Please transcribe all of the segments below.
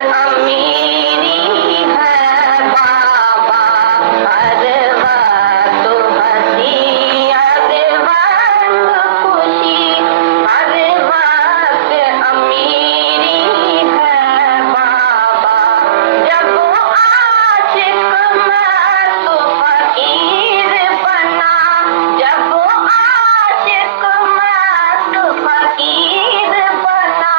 अमीरी है बाबा, हर वक्त हंसी, हर वक्त खुशी, हर वक्त अमीरी है बाबा। जब आशिक मस्त फकीर बना, जब आशिक मस्त फकीर बना,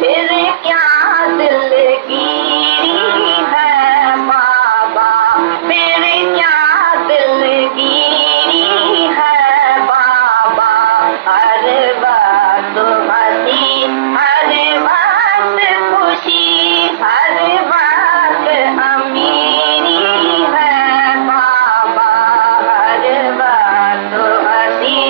फिर क्या दिलगिरी है बाबा, फिर क्या दिलगिरी है बाबा। हर वक्त हंसी, हर वक्त खुशी, हर वक्त अमीरी है बाबा, हर वक्त हंसी।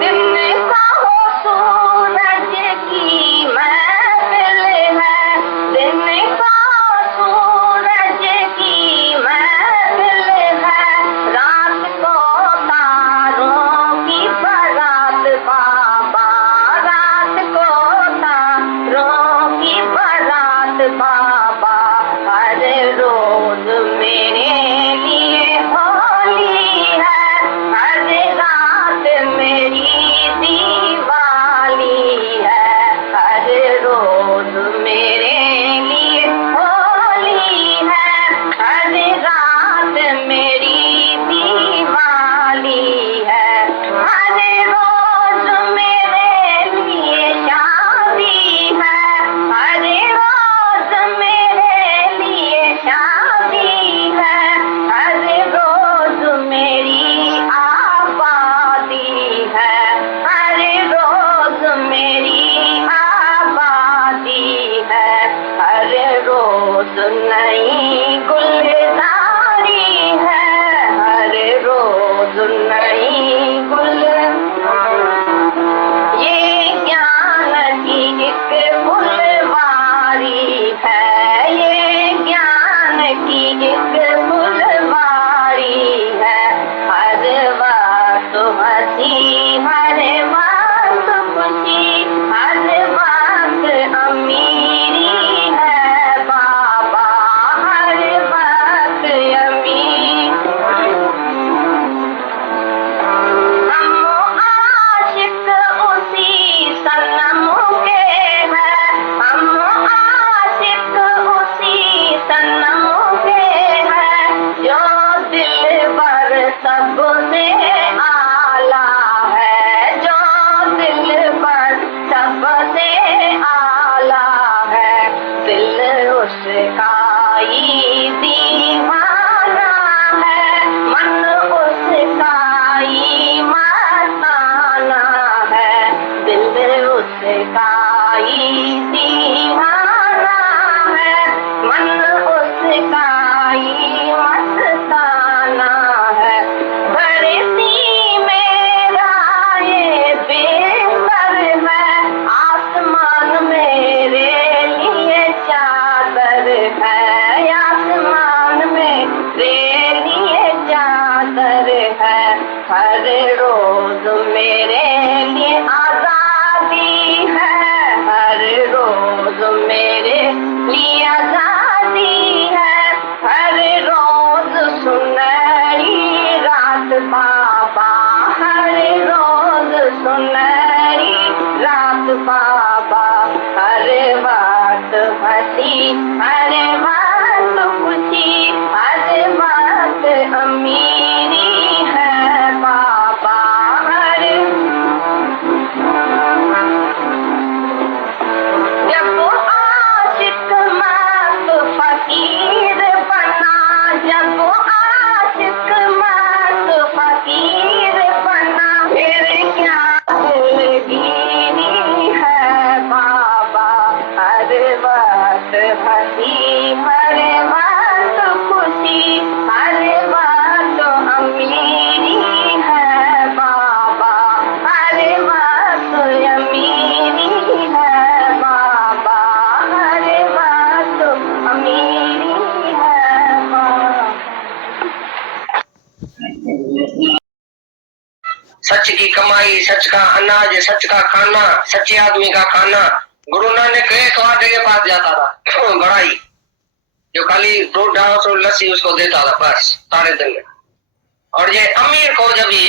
दिन का हो सूरज की महफिल है, दिन का सूरज की महफिल है, रात को तारों की बारात बाबा, रात को तारों की बारात बाबा। हर रोज मेरे लिए होली है, हर रात मेरी दीवाली है, हर रोज मेरे लिए होली है, हर रात मेरी दीवाली है, हर रोज मेरे लिए शादी है, हर रोज मेरे लिए शादी है, हर रोज मेरी आबादी है, हर रोज मेरी आबादी है, हर रोज नई गुलजारी है, हर रोज नई गुल। ये ज्ञान की एक फुलवारी है, ये ज्ञान की एक फुलवारी है, हर वक्त हंसी, हर वक्त खुशी, हर वक्त अमीरी है बाबा, हर वक्त अमीर। हम आशिक उसी सनम के हैं, हम आशिक उसी सनम के हैं, जो दिलबर सबसे आला है, जो दिलबर सबसे आला है, दिल उसका ही दीवाना है, मन उसका ही मस्ताना है, दिल उसका ही दीवाना है, मन उसका ही मस्ताना है। धरती मेरा ये बिस्तर है, आसमान मेरे लिए चादर है, आसमान मेरे लिए चादर है, हर रोज मेरे लिए आजादी है, हर रोज मेरे लिए आजादी है, हर रोज सुनहरी रात बाबा, हर रोज सुनहरी रात बाबा, हर वक्त हंसी, हर वक्त खुशी, हर वक्त अमीरी है बाबा, हर सच की कमाई, सच का अनाज, सच का खाना, सच्चे आदमी का खाना। गुरु नानक एक वाटे के पास जाता था बड़ा ही, जो खाली दूध ढास और लस्सी उसको देता था बस सारे दिन में। और ये अमीर को जब भी,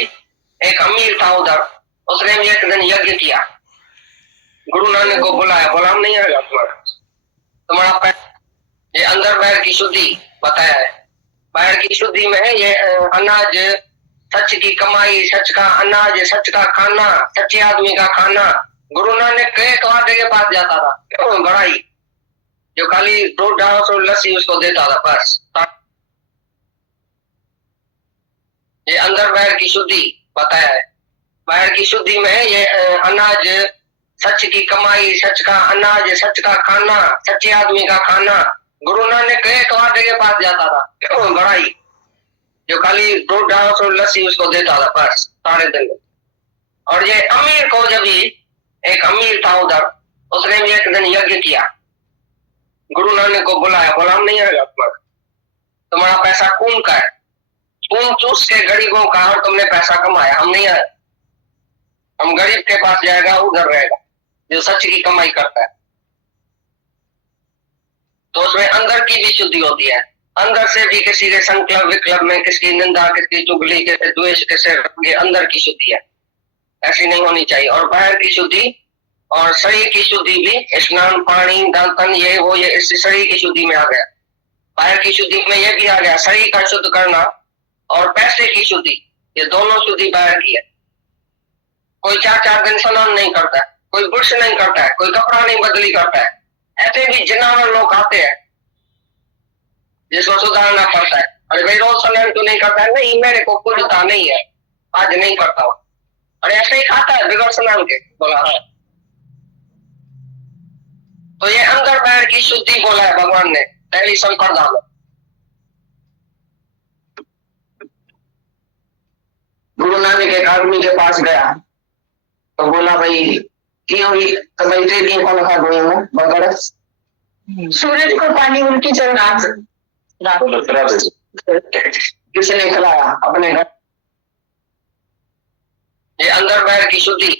एक अमीर था उधर, उसने भी एक दिन यज्ञ किया, गुरु नानक को बुलाया, बोला हम नहीं आएगा तुम्हारा ये अंदर बाहर की शुद्धि बताया है। बाहर की शुद्धि में है ये अनाज, सच की कमाई, सच का अनाज, सच का खाना, सच्चे आदमी का खाना। गुरु नानक एक वाटे के पास जाता था बड़ा ही, जो खाली दूध ढास और लस्सी उसको देता था बस। ये अंदर बाहर की शुद्धि बताया है। बाहर की शुद्धि में है ये अनाज, सच की कमाई, सच का अनाज, सच का खाना, सच्चे आदमी का खाना। गुरु नानक एक वाटे के पास जाता था बड़ा ही, जो खाली दूध ढास और लस्सी उसको देता था बस सारे दिन में। और ये अमीर को जब भी, एक अमीर था उधर, उसने भी एक दिन यज्ञ किया, गुरु नानक को बुलाया, बोला हम नहीं आएगा तुम्हारा पैसा खून का है, खून चूस के गरीबों का और तुमने पैसा कमाया, हम नहीं आए, हम गरीब के पास जाएगा उधर रहेगा जो सच की कमाई करता है। तो उसमें अंदर की भी शुद्धि होती है, अंदर से भी किसी के संकल्प विकल्प में, किसकी निंदा, किसकी चुगली, किसके द्वेष, किससे ये अंदर की शुद्धि है, ऐसी नहीं होनी चाहिए। और बाहर की शुद्धि और शरीर की शुद्धि भी, स्नान, पानी, दातन, ये वो, ये इससे शरीर की शुद्धि में आ गया। बाहर की शुद्धि में ये भी आ गया, शरीर का शुद्ध करना और पैसे की शुद्धि, ये दोनों शुद्धि बाहर की है। कोई 4-4 दिन स्नान नहीं करता है, कोई ब्रश नहीं करता है, कोई कपड़ा नहीं बदली करता है, ऐसे भी जिनावर लोग आते हैं जिसको सुधारना पड़ता है। अरे भाई रोज स्नान क्यों नहीं करता है? नहीं, मेरे को कुलता नहीं है, आज नहीं करता हूं। अरे ऐसे ही खाता है बिगड़ स्नान के, बोला है। तो ये अंदर बाहर की शुद्धि बोला है भगवान ने पहली संप्रदा में। गुरु नानक एक आदमी के पास गया तो बोला भाई क्यों ही तो भाई तेरी कौन खा गई हूँ बगड़ सूरज को पानी उनकी जरूरत किसने खिलाया? अपने घर। ये अंदर बाहर की शुद्धि।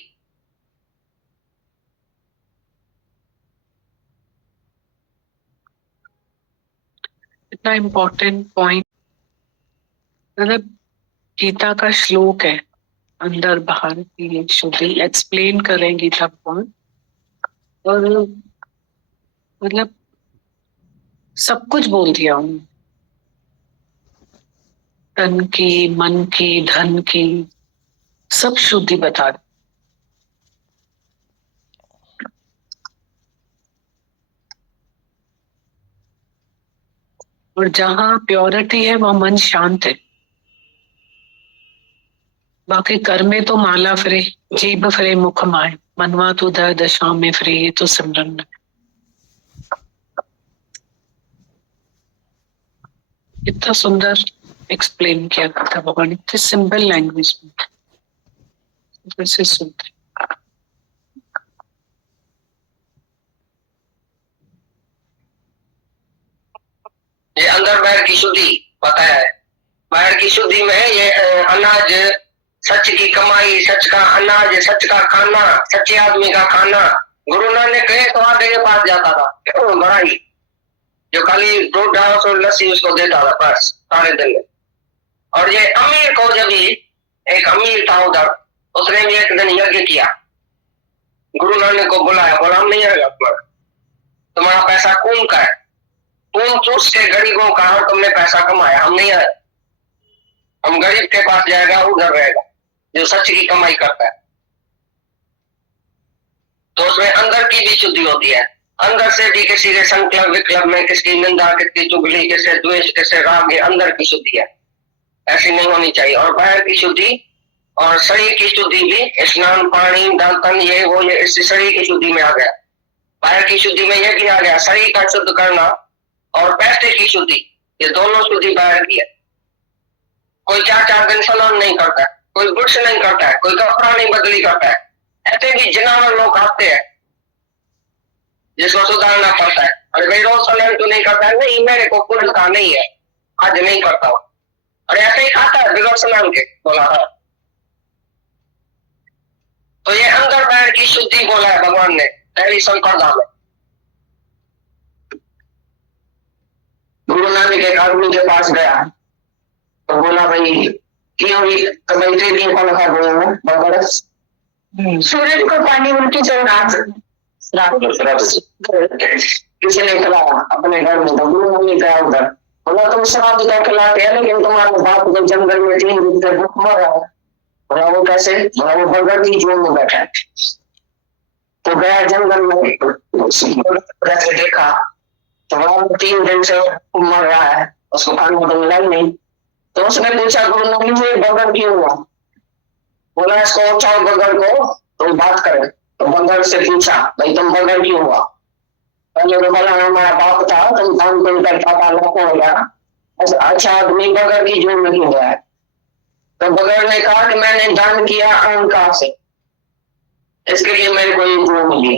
इतना इम्पोर्टेंट पॉइंट, मतलब गीता का श्लोक है, अंदर बाहर की शुद्धि एक्सप्लेन करें गीता पॉइंट। और मतलब सब कुछ बोल दिया उन्होंने, तन की, मन की, धन की, सब शुद्धि बता दी। और जहाँ प्योरिटी है वहाँ मन शांत है। बाकी कर में तो माला फिरे, जीभ फिरे मुख माए, मनवा तो दर दशा में फिरे, ये तो सिमरन है। इतना सुंदर एक्सप्लेन किया था भगवान, इतने सिंपल लैंग्वेज में, वैसे सुनते। ये अंदर बाहर की शुद्धि बताया है। बाहर की शुद्धि में है ये अनाज, सच की कमाई, सच का अनाज, सच का खाना, सच्चे आदमी का खाना। गुरु नानक एक वाटे के पास जाता था बड़ा ही, जो खाली दूध ढास और लस्सी उसको देता था बस सारे दिन में। और ये अमीर को जब भी, एक अमीर था उधर, उसने भी एक दिन यज्ञ किया, गुरु नानक को बुलाया, बोला हम नहीं आएगा तुम्हारा पैसा खून का है, खून चूस के गरीबों का और तुमने पैसा कमाया, हम नहीं आए, हम गरीब के पास जाएगा उधर रहेगा जो सच की कमाई करता है। तो उसमें अंदर की भी शुद्धि होती है, अंदर से भी किसी के संकल्प विकल्प में, किसकी निंदा, किसकी चुगली, किससे द्वेष, किससे राग, ये अंदर की शुद्धि है, ऐसी नहीं होनी चाहिए। और बाहर की शुद्धि और शरीर की शुद्धि भी, स्नान, पानी, दातन, ये वो, ये इससे शरीर की शुद्धि में आ गया। बाहर की शुद्धि में यह भी आ गया, शरीर का शुद्ध करना और पैसे की शुद्धि, ये दोनों शुद्धि बाहर की है। कोई 4-4 दिन स्नान नहीं करता है, कोई ब्रश नहीं करता है, कोई कपड़ा नहीं बदली करता है, ऐसे भी जिनावर लोग आते हैं जिसको सुधारना पड़ता है। अरे भाई रोज स्नान क्यों नहीं करता है? नहीं, मेरे को कुलता नहीं है, आज नहीं करता हूं। अरे ऐसे ही खाता है बिगड़ स्नान के, बोला है। बाहर की शुद्धि बोला है भगवान ने पहली संप्रदा में। गुरु नानक एक आदमी के पास गया तो बोला भाई क्यों सूरज को पानी उनकी किसी ने खिलाया अपने घर में, तो गुरु नानक गया उधर, बोला तुम शराब का खिलाते हैं लेकिन तुम्हारे बाप जब जंगल में 3 दिन से भूख मर रहा है। बोला वो कैसे? बोला वो बगड़ की जोन में बैठा है। तो गया जंगल में, देखा तो वो 3 दिन से मर रहा है, उसको खाने तो मिला ही नहीं। तो उसने पूछा गुरु नानक जी बगड़ क्यों हुआ? बोला इसको उठाओ बगड़ को तो बात करे। तो बगड़ से पूछा भाई तुम बगड़ क्यों हुआ? पहले तो बोला हमारा बाप था, तुम काम तुम करता था लाखों हो गया। अच्छा आदमी बगड़ की जोड़ में क्यों गया है? तो बगड़ ने कहा कि मैंने दान किया अहंकार से, इसके लिए मेरे को ये जोड़ मिली।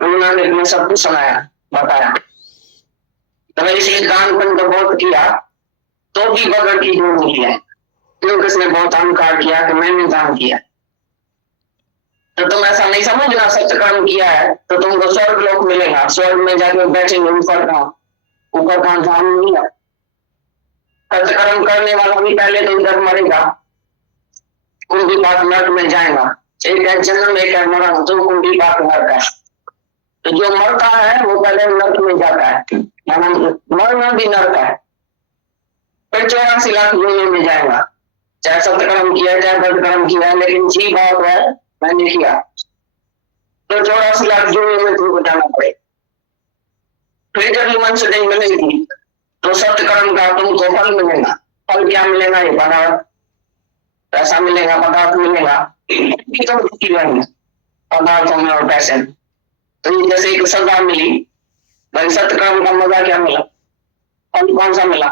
गुरु नानक ने सब कुछ सुनाया बताया। तो इसलिए दान पुण्य तो बहुत किया तो भी बगड़ की जोड़ मिली है, क्योंकि उसने बहुत अहंकार किया कि मैंने दान किया। तो तुम ऐसा नहीं समझना सत्य कर्म किया है तो तुमको स्वर्ग लोक मिलेगा, स्वर्ग में जाके बैठेंगे ऊपर कहाँ धाम नहीं है। सत्य कर्म करने वाला भी पहले तो इधर मरेगा, कुंडी पाक नरक में जाएगा। एक है जन्म एक है मरण, दो कुंडी पाक नरक है। तो जो मरता है वो पहले नरक में जाता है, मरना भी नरक है। फिर 84 लाख योनि में जाएगा, चाहे सत्य कर्म किया चाहे बद कर्म किया, लेकिन जी बात है मैंने किया तो 84 लाख योनि में तुमको जाना पड़े। फिर जब मन से नहीं मिलेगी तो सत्य कर्म का तुमको फल मिलेगा। फल क्या मिलेगा? ये पदार्थ, पैसा मिलेगा, पदार्थ मिलेगा, तुम दुखी रहेंगे पदार्थों में और पैसे में। तो ये जैसे एक सजा मिली, भाई सत्य कर्म का मजा क्या मिला? फल कौन सा मिला?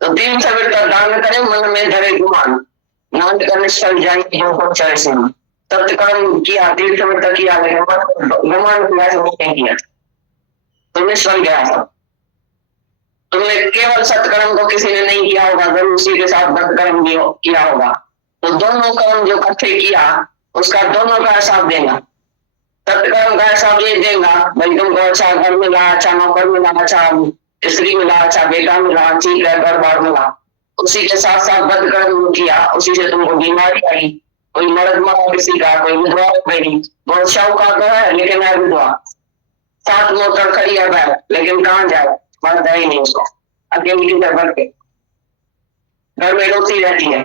तो 3 सवेर का दान करें मन में धरे गुमान, नान का निष्फल जाएंगे हमको चाहे से। सत्य कर्म किया 3 सवेर तक किया लेकिन गुमान किया नहीं किया तो निष्फल गया था। तुमने केवल सत्कर्म को किसी ने नहीं किया होगा, जरूर उसी के साथ बदकर्म भी किया होगा, तो दोनों कर्म जो इकट्ठे किया उसका दोनों का हिसाब देगा। सत्कर्म का हिसाब ये देगा भाई तुमको अच्छा घर मिला, अच्छा नौकर मिला, अच्छा स्त्री मिला, अच्छा बेटा मिला, ठीक है घर बार मिला। उसी के साथ साथ बदकर्म किया, उसी से तुमको बीमारी आई, कोई मर्द मरा किसी का, कोई विधवा गई, बहुत शाहूकार तो है लेकिन है विधवा, 7 मोटर खड़ी है लेकिन कहाँ जाए, मरता ही नहीं उसको, अकेली भर के घर में रोती रहती है।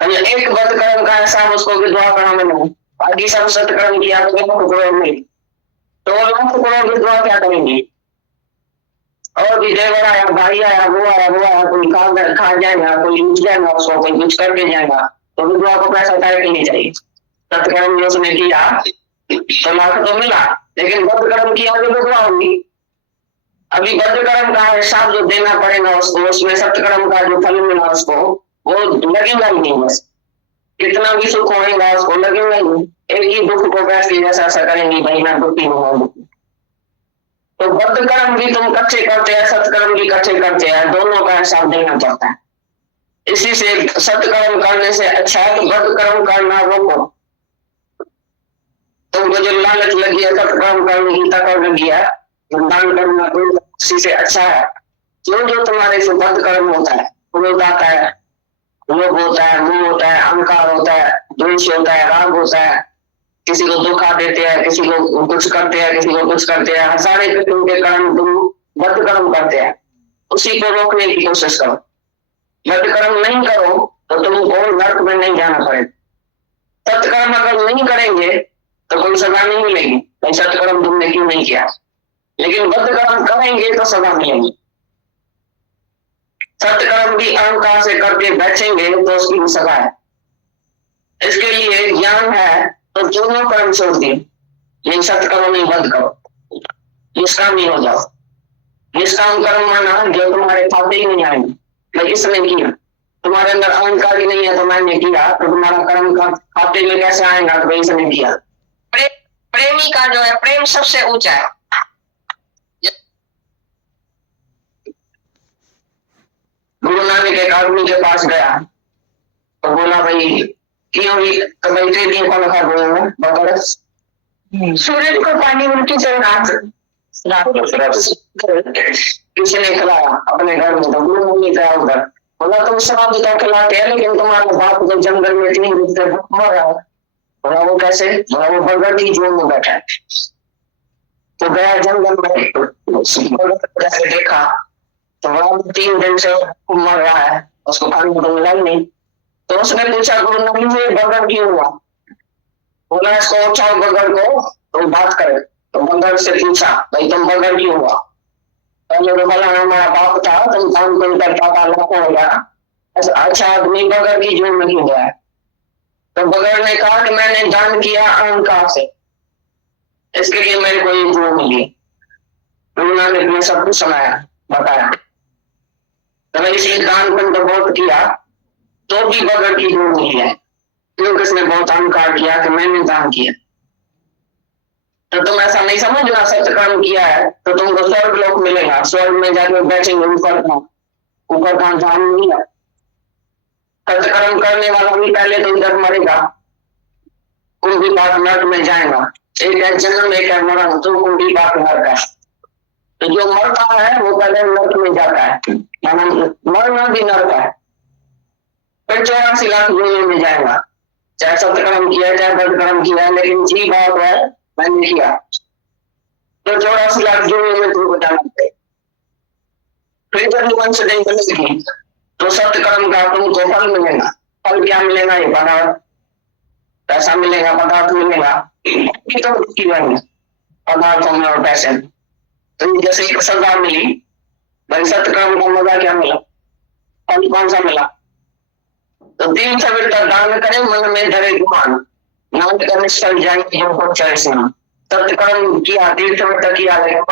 एक बदकर्म का हिसाब उसको विधवा करा में नहीं, बाकी सब सत्कर्म किया तो टुकड़ों में, तो टुकड़ों विधवा क्या करेंगी? और भी देवर आया, भाई आया, वो आया, कोई खा जाएगा, कोई लूट जाएगा उसको, कोई कुछ करके जाएगा, तो विधवा को पैसा टाइट नहीं चाहिए। सत्कर्म जो उसने किया तो लाख तो मिला, लेकिन बदकर्म किया तो विधवा होगी। अभी बदकर्म का हिसाब जो देना पड़ेगा उसको, उसमें सत्कर्म का जो फल मिला उसको वो लगेगा ही नहीं, बस कितना भी सुख होगा उसको लगेगा ही नहीं। एक ही दुख को कैसे जैसा ऐसा करेंगी भाई मैं दुखी हूँ। तो बदकर्म भी तुम कच्चे करते हैं, सत्कर्म भी कच्चे करते हैं, दोनों का हिसाब देना पड़ता है। इसी से सत्कर्म करने से अच्छा है तो बदकर्म करना रोको। तुमको जो लालच लगी है सत्कर्म करने की, तकड़ लगी है, दान करना तो उसी से अच्छा है। जो तुम्हारे से बदकर्म होता है, क्रोध आता है, लोभ होता है, मोह होता है, अहंकार होता है, द्वेष होता है, राग होता है, किसी को धोखा देते हैं, किसी को कुछ करते हैं, किसी को कुछ करते हैं, सारे किस्म के कर्म तुम बदकर्म करते हैं, उसी को रोकने की कोशिश करो। बदकर्म नहीं करो तो तुमको नरक में नहीं जाना पड़ेगा। सत्कर्म अगर नहीं करेंगे तो कोई सजा नहीं मिलेगी, नहीं सत्कर्म तुमने क्यों नहीं किया, लेकिन बदकर्म करेंगे तो सजा मिलेगी। सत्कर्म भी अहंकार से करके बैठेंगे तो उसकी भी सजा है। इसके लिए ज्ञान है तो दोनों कर्म छोड़ दिए, लेकिन सत्कर्म नहीं बंद करो, निष्काम ही हो जाओ। निष्काम कर्म माना जो तुम्हारे खाते ही नहीं आएंगे, मैं इसने किया, तुम्हारे अंदर अहंकार ही नहीं है तो मैंने किया, तो तुम्हारा कर्म का खाते में कैसे आएगा? तो इसने किया। प्रेमी का जो है प्रेम सबसे ऊंचा है। गुरु नानक एक आदमी के पास गया तो बोला भाई क्यों कमेंट्री नहीं कौन खा बोलेंगे बगैर सूरज को पानी उनकी जरूरत किसी ने खिलाया अपने घर में, तो गुरु नहीं खाया उधर, बोला तुम शराब तो खिलाते हैं लेकिन तुम्हारे बाप जब जंगल में 3 दिन से मरा, बोला वो कैसे, बोला वो बगड़ की जोड़ में बैठा है। तो गया जंगल में, कैसे देखा तो वहां 3 दिन से मर रहा है, उसको पानी तो मिला ही नहीं। तो उसने पूछा गुरु नहीं ये बगड़ क्यों हुआ, बोला इसको उठाओ बगड़ को तो बात करे। तो बगड़ से पूछा भाई तुम बगड़ क्यों हुआ, पहले तो बोला हमारा बाप था तुम काम नहीं करता था लाखों हो गया, अच्छा आदमी बगड़ की जोड़ में क्यों गया। तो बगड़ ने कहा कि मैंने दान किया अहंकार से, इसके लिए मेरे को ये जोड़ मिली। उन्होंने ने सब कुछ सुनाया बताया, तो इसलिए दान पुण्य तो बहुत किया तो भी बगड़ की जोड़ मिली है, क्योंकि उसने बहुत अहंकार किया कि मैंने दान किया। तो तुम ऐसा नहीं समझना सत्य कर्म किया है तो तुमको स्वर्ग लोक मिलेगा, स्वर्ग में जाके बैठेंगे ऊपर कहाँ जान नहीं है। सत्य कर्म करने वाला भी पहले तो इधर मरेगा, कुंभी पाप नर्क में जाएगा, एक है जन्म एक है मरण, तो कुंभी पाप नर्क है। तो जो मरता है वो पहले नर्क में जाता है, मरना भी नर्क है, फिर 84 लाख योनि में जाएगा, चाहे सत्य कर्म किया चाहे बद कर्म किया, लेकिन जी बात है मैंने किया तो 84 लाख योनि में तुमको जाना पड़ेगा। फिर जब वंश नहीं बनेगी तो सत्य कर्म का तुमको फल मिलेगा। फल क्या मिलेगा ये पता, पैसा मिलेगा, पदार्थ मिलेगा, तो पदार्थों में और पैसे। तो जैसे एक सजा मिली, भाई सत्य कर्म का मजा क्या मिला, फल कौन सा मिला। तो 3 सविता दान करे मन में धरे गुमान, नाम का निष्फल जाएंगे जो को चले सुना। सत्य कर्म किया 3 सविता किया लेकिन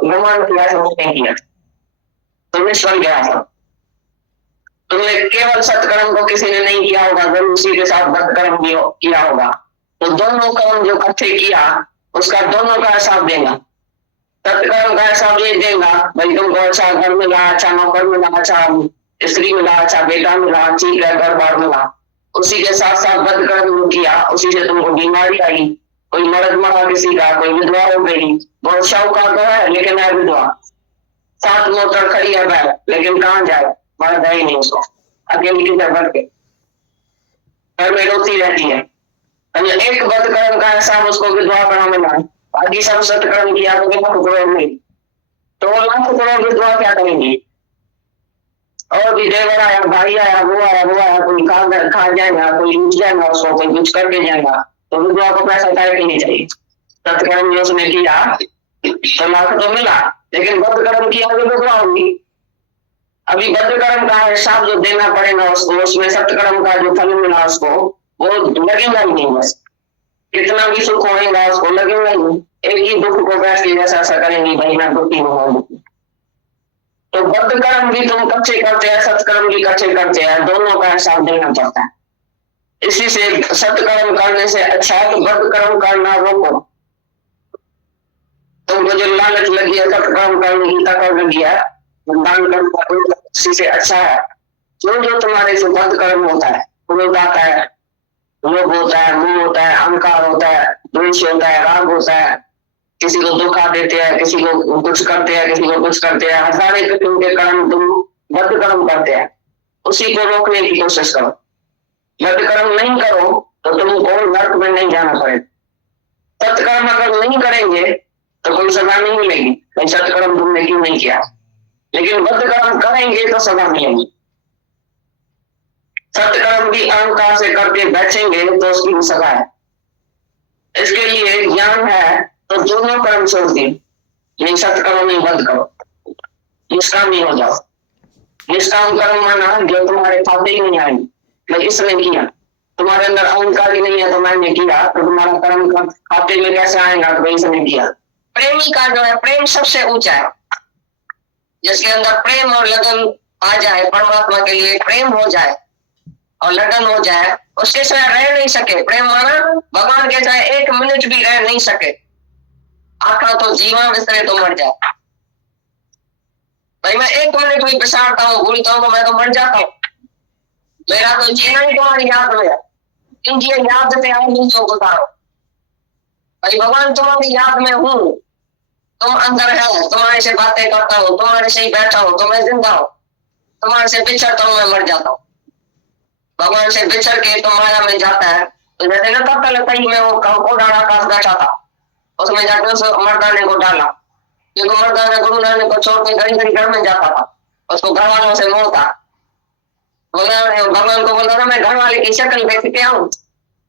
गुमान किया नहीं किया तो निष्फल गया सब। तुमने केवल सत्कर्म को किसी ने नहीं किया होगा, जब उसी के साथ बदकर्म भी किया होगा, तो दोनों कर्म जो इकट्ठे किया उसका दोनों का हिसाब देगा। सत्कर्म का हिसाब ये देगा भाई तुमको अच्छा घर मिला, अच्छा नौकर मिला, अच्छा स्त्री मिला, अच्छा बेटा मिला, ठीक है घर बार मिला। उसी के साथ साथ बदकर्म किया उसी से तुमको बीमारी आई, कोई मर्द मरा किसी का, कोई विधवा हो गई, बहुत शाहूकार तो है लेकिन है विधवा, 7 मोटर खड़ी है बैल लेकिन कहाँ जाए, मर्द है ही नहीं उसको, अकेली की तरह के घर में रोती रहती है। एक बदकर्म का हिसाब उसको विधवा बना मिला, बाकी सब सत्कर्म किया तो लाख करोड़ नहीं, तो लाख करोड़ विधवा क्या करेंगी। और भी देवर आया, भाई आया, वो आया, कोई खा जाएगा, कोई लूट जाएगा उसको, कोई कुछ करके जाएगा, तो विधवा को पैसा काहे के नहीं चाहिए। सत्कर्म जो उसने किया तो लाख तो मिला, लेकिन बदकर्म किया तो विधवा होगी। अभी बदकर्म का हिसाब जो देना पड़ेगा उसको, उसमें सत्कर्म का जो फल मिला उसको वो लगेगा ही नहीं, बस कितना भी सुख होगा उसको लगेगा ही। एक ही दुख को बैठ के जैसा ऐसा करेंगी भाई मैं दुखी हूँ। तो बदकर्म भी तुम कच्चे करते हैं, सत्कर्म भी कच्चे करते हैं, दोनों का हिसाब देना पड़ता है। इसी से सत्कर्म करने से अच्छा है तो बदकर्म करना रोको। तुमको जो लालच लगी है सत्कर्म करने की, तकड़ लगी है, दान करना इसी से अच्छा है। जो तुम्हारे से बदकर्म होता है, क्रोध आता है, लोभ होता है, मोह होता है, अहंकार होता है, द्वेष होता है, राग होता है, किसी को धोखा देते हैं, किसी को कुछ करते हैं, किसी को कुछ करते हैं, हजारे किस्म के कर्म तुम बदकर्म करते हैं, उसी को रोकने की कोशिश करो। बदकर्म नहीं करो तो तुमको नर्क में नहीं जाना पड़ेगा। सत्कर्म अगर नहीं करेंगे तो कोई सजा नहीं मिलेगी, सत्कर्म तुमने क्यों नहीं किया, लेकिन बदकर्म करेंगे तो सजा मिलेगी। सत्कर्म भी अहंकार से करके बैठेंगे तो उसकी भी सजा है। इसके लिए ज्ञान है तो दोनों कर्म छोड़ दिए, नहीं सत्कर्म नहीं बंद करो, निष्काम ही हो जाओ। निष्काम कर्म माना जो तुम्हारे खाते ही नहीं आएंगे, मैं इसने किया, तुम्हारे अंदर अहंकार ही नहीं है तो मैंने किया, तो तुम्हारा कर्म खाते में कैसे आएगा, तो इसने किया। प्रेमी का जो है प्रेम सबसे ऊंचा है, जिसके अंदर प्रेम और लगन आ जाए, परमात्मा के लिए प्रेम हो जाए और लगन हो जाए, उसके सिवा रह नहीं सके। प्रेम माना भगवान के चाहे 1 मिनट भी रह नहीं सके, आखा तो जीवा विसरे तो मर जाए। भाई मैं 1 मिनट भी पिसारता हूँ, भूलता हूँ तो मैं तो मर जाता हूँ, मेरा तो जीना ही तुम्हारी याद में है। कीजिए याद से आए नीचों गुजारो। भाई भगवान तुम्हारी याद में हूँ, तुम अंदर है, तुम्हारे से बातें करता हूँ, तुम्हारे से ही बैठा हूँ, तो मैं जिंदा हूँ, तुम्हारे से बिछड़ता हूँ, मैं मर जाता हूँ। भगवान से बिछड़ के तुम माया में जाता है, तो जैसे ना तब तक कहीं में वो कोडाड़ा आकाश बैठा था, उसमें जाके उस मर्दाने को डाला, क्योंकि मर्दाना गुरु नानक को छोड़ के घड़ी घड़ी घर में जाता था, उसको घर वालों से मोह था। भगवान को बोला था मैं घर वाले की शक्ल देख के आऊं,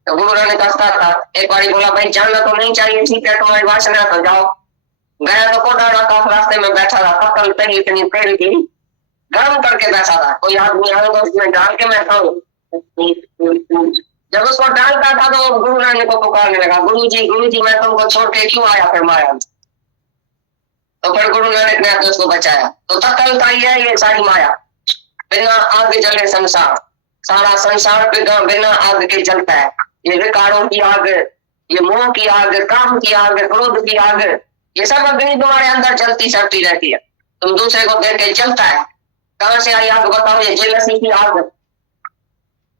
तो गुरु नानक हंसता था। एक बार बोला भाई जानना तो नहीं चाहिए, ठीक है तुम्हारी वासना, तो जाओ। गया तो कोडाड़ा आकाश रास्ते में बैठा था, पकड़ तरी इतनी पेड़ की गर्म करके बैठा था, कोई आदमी आया तो उसमें डाल के मैं खाऊं। जब उसको डालता था तो गुरु नानक को पुकारने लगा, गुरु जी मैं तुमको छोड़ के क्यों आया फिर माया। तो फिर गुरु नानक ने आकर उसको बचाया। तो तकल का ये सारी माया, बिना आग जले संसार, सारा संसार बिना आग के जलता है। ये विकारों की आग, ये मोह की आग, काम की आग, क्रोध की आग, ये सब अग्नि तुम्हारे अंदर चलती चलती रहती है। तुम दूसरे को देख के चलता है, कहां से आई आग बताओ, ये जेलसी की आग,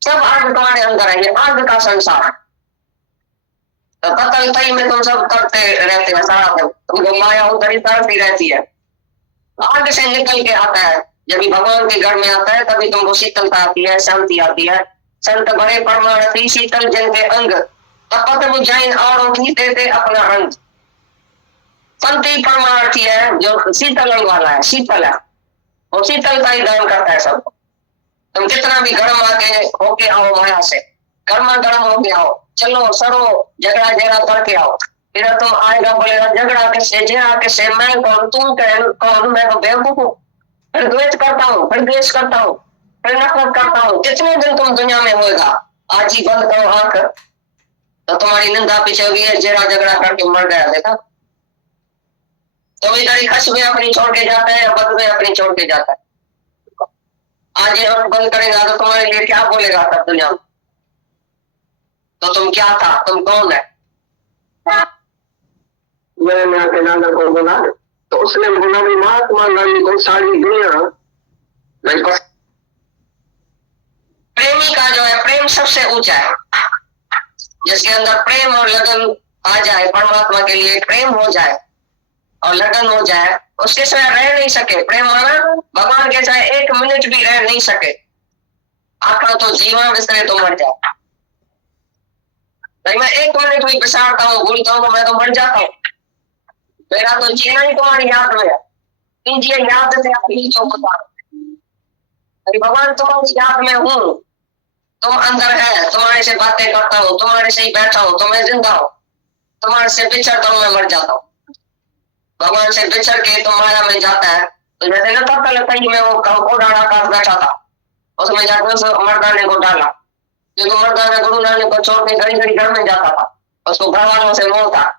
सब आग तुम्हारे अंदर है, ये आग का संसार। तो कतल तई में तुम सब करते रहते हैं सारा दिन, तुमको माया उधर ही तरफती रहती है। आग से निकल के आता है, जब भगवान के घर में आता है तभी तुमको शीतलता आती है, शांति आती है। संत बड़े परमार्थी शीतल जन के अंग, तपत बुझाइन और देते अपना अंग। संत ही परमार्थी है जो शीतल अंग वाला है, शीतल है, वो शीतलता ही दान करता है सबको। तुम कितना भी गर्म आके होके आओ माया से, गर्मा गर्म होके आओ, चलो सरो झगड़ा झगड़ा करके आओ, फिर तुम आएगा बोलेगा झगड़ा किससे मैं कौन, तुम कौन, मैं तो बेवकूफ हूँ, फिर द्वेष करता हूँ, फिर द्वेष करता हूँ, फिर नफरत करता हूँ। जितने दिन तुम दुनिया में होगा, आज ही बंद करो आंख, तो तुम्हारी निंदा पीछे होगी, जेरा झगड़ा करके मर गया। देखा तो इधर ही खश में अपनी छोड़ के जाता है, बद में अपनी छोड़ के जाता है। आज ये बंद करेगा तो तुम्हारे लिए क्या बोलेगा तब दुनिया में, तो तुम क्या था, तुम कौन है। मैंने आके दादा को बोला, तो उसने बोला भी महात्मा गांधी को सारी दुनिया नहीं पसंद। प्रेमी का जो है प्रेम सबसे ऊंचा है, जिसके अंदर प्रेम और लगन आ जाए, परमात्मा के लिए प्रेम हो जाए और लगन हो जाए, उसके सिवाय रह नहीं सके। प्रेम माना भगवान के सिवाय एक मिनट भी रह नहीं सके। आपका तो जीवन विसरे तो मर जाए, मैं एक मिनट भी बिसारता हूँ, भूलता हूँ, मैं तो मर जाता हूँ। मेरा तो जीना ही तुम्हारी याद में है, कीजिए याद से आप ही जो बता। भगवान तुम्हारी याद में हूँ, तुम अंदर है, तुम्हारे से बातें करता हूँ, तुम्हारे से ही बैठा हूँ, तो मैं जिंदा हूँ, तुम्हारे से बिछड़ता हूँ, मैं मर जाता हूँ। भगवान से बिछड़ के तुम माया में जाता है, तो जैसे ना तब तक कहीं में वो कोडाड़ा आकाश बैठा था, उसमें जाकर उस मर्दाने को डाला, क्योंकि मर्दाना गुरु नानक को छोड़ के घड़ी घड़ी घर में जाता था, उसको घर वालों से मोह था।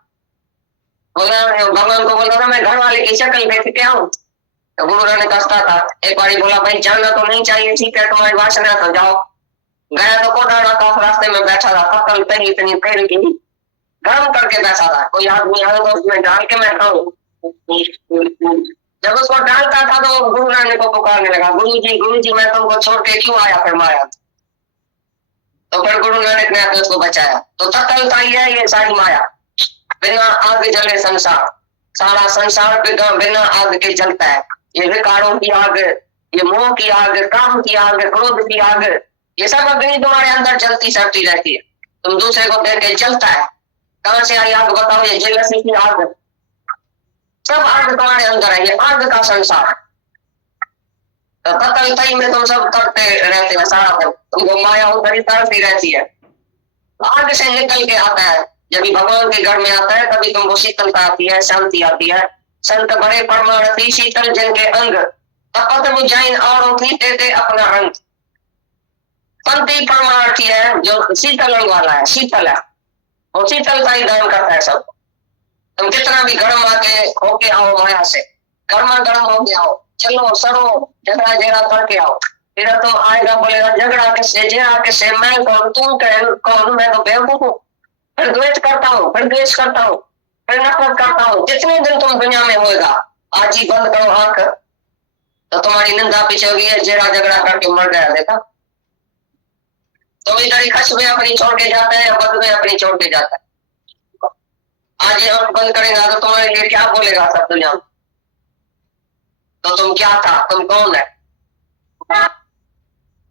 भगवान को बोला था मैं घर वाले की शक्ल देख के आऊं, तो गुरु नानक हंसता था। एक बार बोला भाई जानना तो नहीं चाहिए, ठीक है तुम्हारी वासना, तो जाओ। गया तो कोडाड़ा आकाश रास्ते में बैठा था, पकड़ तरी इतनी पेड़ की गर्म करके बैठा था, कोई आदमी आया तो उसमें डाल के मैं खाऊं। जब उसको डालता था तो गुरु नानक को पुकारने लगा, गुरु जी मैं तुमको छोड़ के क्यों आया फिर माया। तो फिर गुरु नानक ने आकर उसको बचाया। तो तकल का ये सारी माया, बिना आग जले संसार, सारा संसार बिना आग के जलता है। ये विकारों की आग, ये मोह की आग, काम की आग, क्रोध की आग, ये सब अग्नि तुम्हारे अंदर चलती चलती रहती है। तुम दूसरे को देख के चलता है, कहां से आई आग बताओ, ये जेलसी की आग, सब आग तुम्हारे अंदर है, ये आग का संसार। तो कतल तई में तुम सब करते रहते हैं सारा दिन, तुमको माया उधर ही तरफती रहती है। आग से निकल के आता है, जब भगवान के घर में आता है तभी तुमको शीतलता आती है, शांति आती है। संत बड़े परमार्थी शीतल जन के अंग, तपत बुझाइन और देते अपना अंग। संत ही परमार्थी है जो शीतल अंग वाला है, शीतल है, वो शीतलता ही दान करता है सबको। तुम कितना भी गर्म आके होके आओ माया से, गर्मा गर्म होके आओ, चलो सरो झगड़ा झगड़ा करके आओ, फिर तुम आएगा बोलेगा झगड़ा किससे मैं कौन, तुम कौन, मैं तो बेवकूफ हूँ, फिर द्वेष करता हूँ, फिर द्वेष करता हूँ, फिर नफरत करता हूँ। जितने दिन तुम दुनिया में होगा, आज ही बंद करो आंख, तो तुम्हारी निंदा पीछे होगी, जेरा झगड़ा करके मर गया। देखा तुम इधर ही खस में अपनी छोड़ के जाता है या बद में अपनी छोड़ के जाता है। आज ये आंख बंद करेगा तो तुम्हारे लिए क्या बोलेगा सब दुनिया में? तो तुम क्या था, तुम कौन है?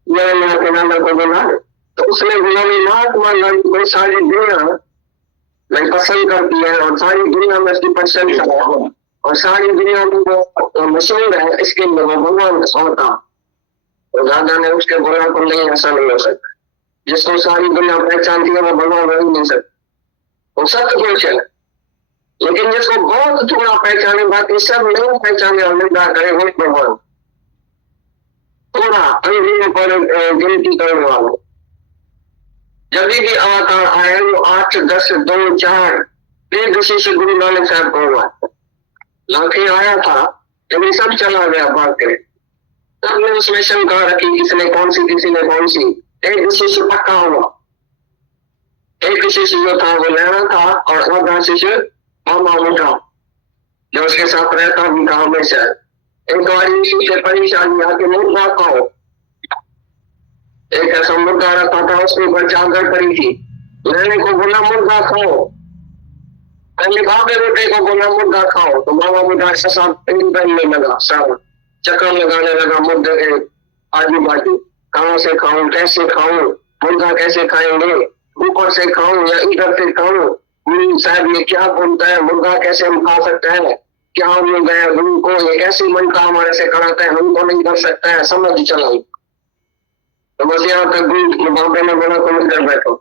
मैंने को बोला तो उसने बोला महात्मा कोई सारी दुनिया मैं पसंद करती है और सारी दुनिया में उसकी प्रशंसा है और सारी दुनिया में वो मशहूर है, इसके लिए वो भगवान होता। तो दादा ने उसके बोला को नहीं, ऐसा नहीं हो सकता, जिसको सारी दुनिया पहचानती है वो भगवान हो ही नहीं सकता, वो सत्य पुरुष है। लेकिन जिसको बहुत थोड़ा पहचाने, बाकी सब नहीं पहचाने और निंदा करे वही भगवान। थोड़ा अंग्रेजों पर गिनती करने वाला जब भी अवतार आए वो 8, 10, 2, 4 एक दूसरे से गुरु नानक साहब को हुआ लाके आया था, लेकिन सब चला गया भाग के। सबने उसमें शंका रखी किसने कौन सी, किसी ने कौन सी। एक दूसरे से पक्का हुआ, एक शिष्य जो था वो लेना था और आधा शिष्य मामा मुठा जो उसके साथ रहता भी था हमेशा। एक बारी से परेशानी आके मुर्गा खाओ, एक ऐसा मुर्गा रखा था उसके ऊपर चादर पड़ी थी, लेने को बोला मुर्गा खाओ, पहले भागे बेटे को बोला मुर्गा खाओ, तो मामा मुर्गा पहनने लगा, सब चक्कर लगाने लगा मुर्गे के आजू बाजू, कहाँ से खाऊं, कैसे खाऊं, मुर्गा कैसे खाएंगे, ऊपर से खाऊं या इधर से खाऊं, गुरु साहब ये क्या बोलता है, मुर्गा कैसे हम खा सकते हैं, क्या हो गया गुरु को, ये कैसी मन का हमारे से कराता है, हम तो नहीं कर सकते हैं, समझ चला। तो बस यहाँ तक बाबे ने बोला तुम इधर बैठो,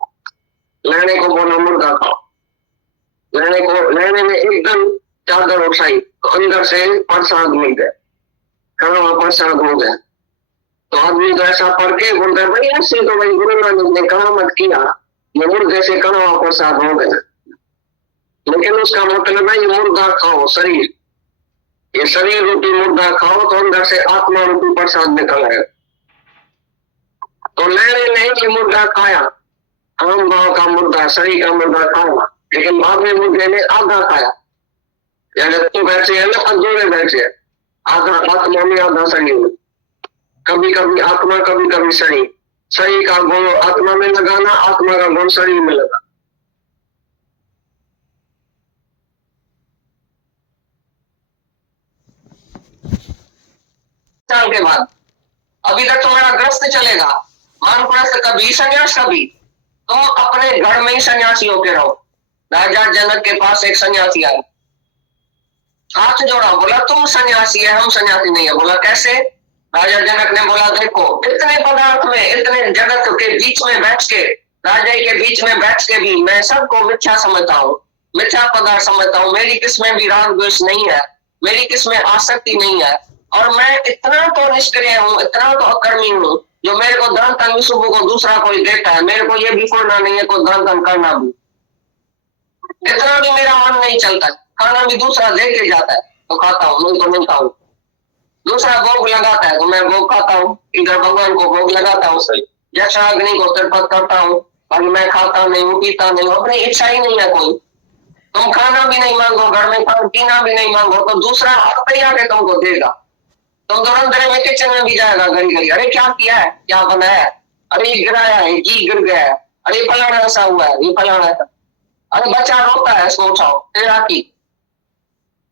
लेने को बोला मुर्गा खाओ, लेने में एकदम चादर उठाई तो अंदर से प्रसाद मिल गया, कड़वा प्रसाद हो गया। तो आदमी तो ऐसा पढ़ के बोलता है भाई ऐसे तो भाई गुरु नानक ने कहा मत किया, ये मुर्गे से कड़वा प्रसाद हो गया, लेकिन उसका मतलब है ये मुर्गा खाओ, शरीर, ये शरीर रूपी मुर्गा खाओ तो अंदर से आत्मा रूपी प्रसाद निकल आएगा। तो लेने ने ये मुर्गा खाया, आम भाव का मुर्गा, शरीर का मुर्गा खाया, लेकिन बाद में मुर्गे ने आधा खाया, यानी तो बैठे है ना अधूरे बैठे, आधा आत्मा में आधा शरीर में, कभी कभी आत्मा कभी कभी शरीर, शरीर का गुण आत्मा में लगाना, आत्मा का गुण शरीर में लगा। साल के बाद अभी तक तुम्हारा ग्रस्त चलेगा, मानप्रस्थ कभी, संन्यास कभी, तुम अपने घर में ही सन्यासी होके रहो। राजा जनक के पास एक सन्यासी आया, हाथ जोड़ा, बोला तुम सन्यासी है, हम सन्यासी नहीं है। बोला कैसे? राजा जनक ने बोला देखो इतने पदार्थ में, इतने जगत के बीच में बैठ के, राजा के बीच में बैठ के भी मैं सबको मिथ्या समझता हूँ, मिथ्या पदार्थ समझता हूँ, मेरी किसमें भी राग द्वेष नहीं है, मेरी किसमें आसक्ति नहीं है, और मैं इतना तो निष्क्रिय हूँ, इतना तो अकर्मी हूँ, जो मेरे को दान तन विशुभ को दूसरा कोई देता है, मेरे को ये भी करना नहीं है, कोई दान तन करना भी, इतना भी मेरा मन नहीं चलता, खाना भी दूसरा दे के जाता है तो खाता हूँ, नहीं तो नहीं खाऊं, दूसरा भोग लगाता है तो मैं भोग खाता हूँ, इधर भगवान को भोग लगाता हूँ, जैसा अग्नि को तर्पण करता हूँ, बाकी मैं खाता नहीं हूँ, पीता नहीं हूँ, अपनी इच्छा ही नहीं है कोई। तुम खाना भी नहीं मांगो, घर में पीना भी नहीं मांगो, तो दूसरा आपके आके तुमको देगा। तुम तुरंत में किचन में भी जाएगा घड़ी घड़ी, अरे क्या किया है, क्या बनाया है, अरे गिराया है, घी गिर गया है, अरे फलाना ऐसा हुआ है, ये फलाना ऐसा, अरे बच्चा रोता है इसको उठाओ, तेरा की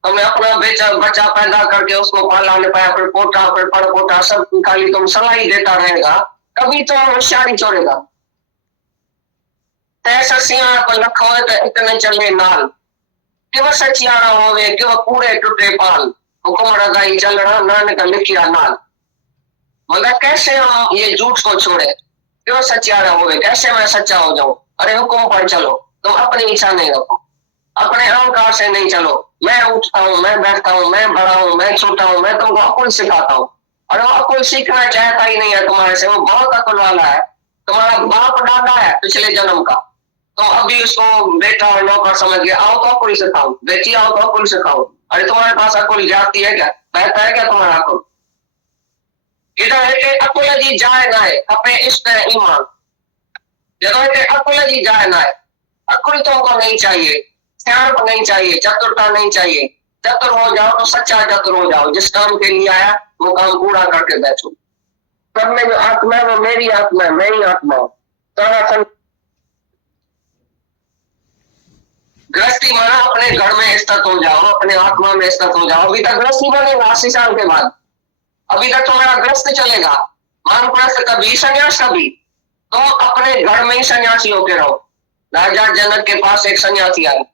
तुमने अपना बच्चा पैदा करके उसको पाला नहीं पाया, फिर पोटा फिर पड़पोटा सब खाली तुम सलाह ही देता रहेगा, कभी तो होशियारी छोड़ेगा। तैसा सियाणा पर लखो है तो इतने चले नाल, कि सचियारा होवे कि पूरे टूटे पाल, हुक्म रदाई चलना नानक लिखिया नाल। मगर कैसे हम ये झूठ को छोड़े, क्यों सचियारा होवे, कैसे मैं सच्चा हो जाऊं? अरे हुक्म पर चलो, तुम अपनी इच्छा नहीं रखो, अपने अहंकार से नहीं चलो, मैं उठता हूँ, मैं बैठता हूँ, मैं बड़ा हूँ, मैं छोटा हूँ, मैं तुमको अकुल सिखाता हूँ। और वो अकुल सीखना चाहता ही नहीं है तुम्हारे से, वो बहुत अकुल वाला है, तुम्हारा बाप दादा है पिछले जन्म का, तो अभी उसको बेटा और नौकर समझ के आओ तो अकुल सिखाओ, बेटी आओ तो अकुल सिखाओ। अरे तुम्हारे पास अकुल जाती है क्या, बहता है क्या तुम्हारा अकुल? इधर है कि अकुल जी जाए ना है अपने इष्ट ईमान, जगह के अकुल जी जाए ना है, अकुल तुमको नहीं चाहिए, सियाणप नहीं चाहिए, चतुरता नहीं चाहिए, चतुर हो जाओ तो सच्चा चतुर हो जाओ, जिस काम के लिए आया वो काम पूरा करके बैठो। सब में जो आत्मा है वो मेरी आत्मा है, मैं ही आत्मा हूँ, सनातन गृहस्थी माना अपने घर में स्थित हो जाओ, अपने आत्मा में स्थित हो जाओ। अभी तक गृहस्थी बनेगा 80 साल के बाद, अभी तक तुम्हारा गृहस्थ चलेगा, वानप्रस्थ कभी, संन्यास कभी। तुम अपने घर में ही सन्यासी होके रहो। राजा जनक के पास एक सन्यासी आया,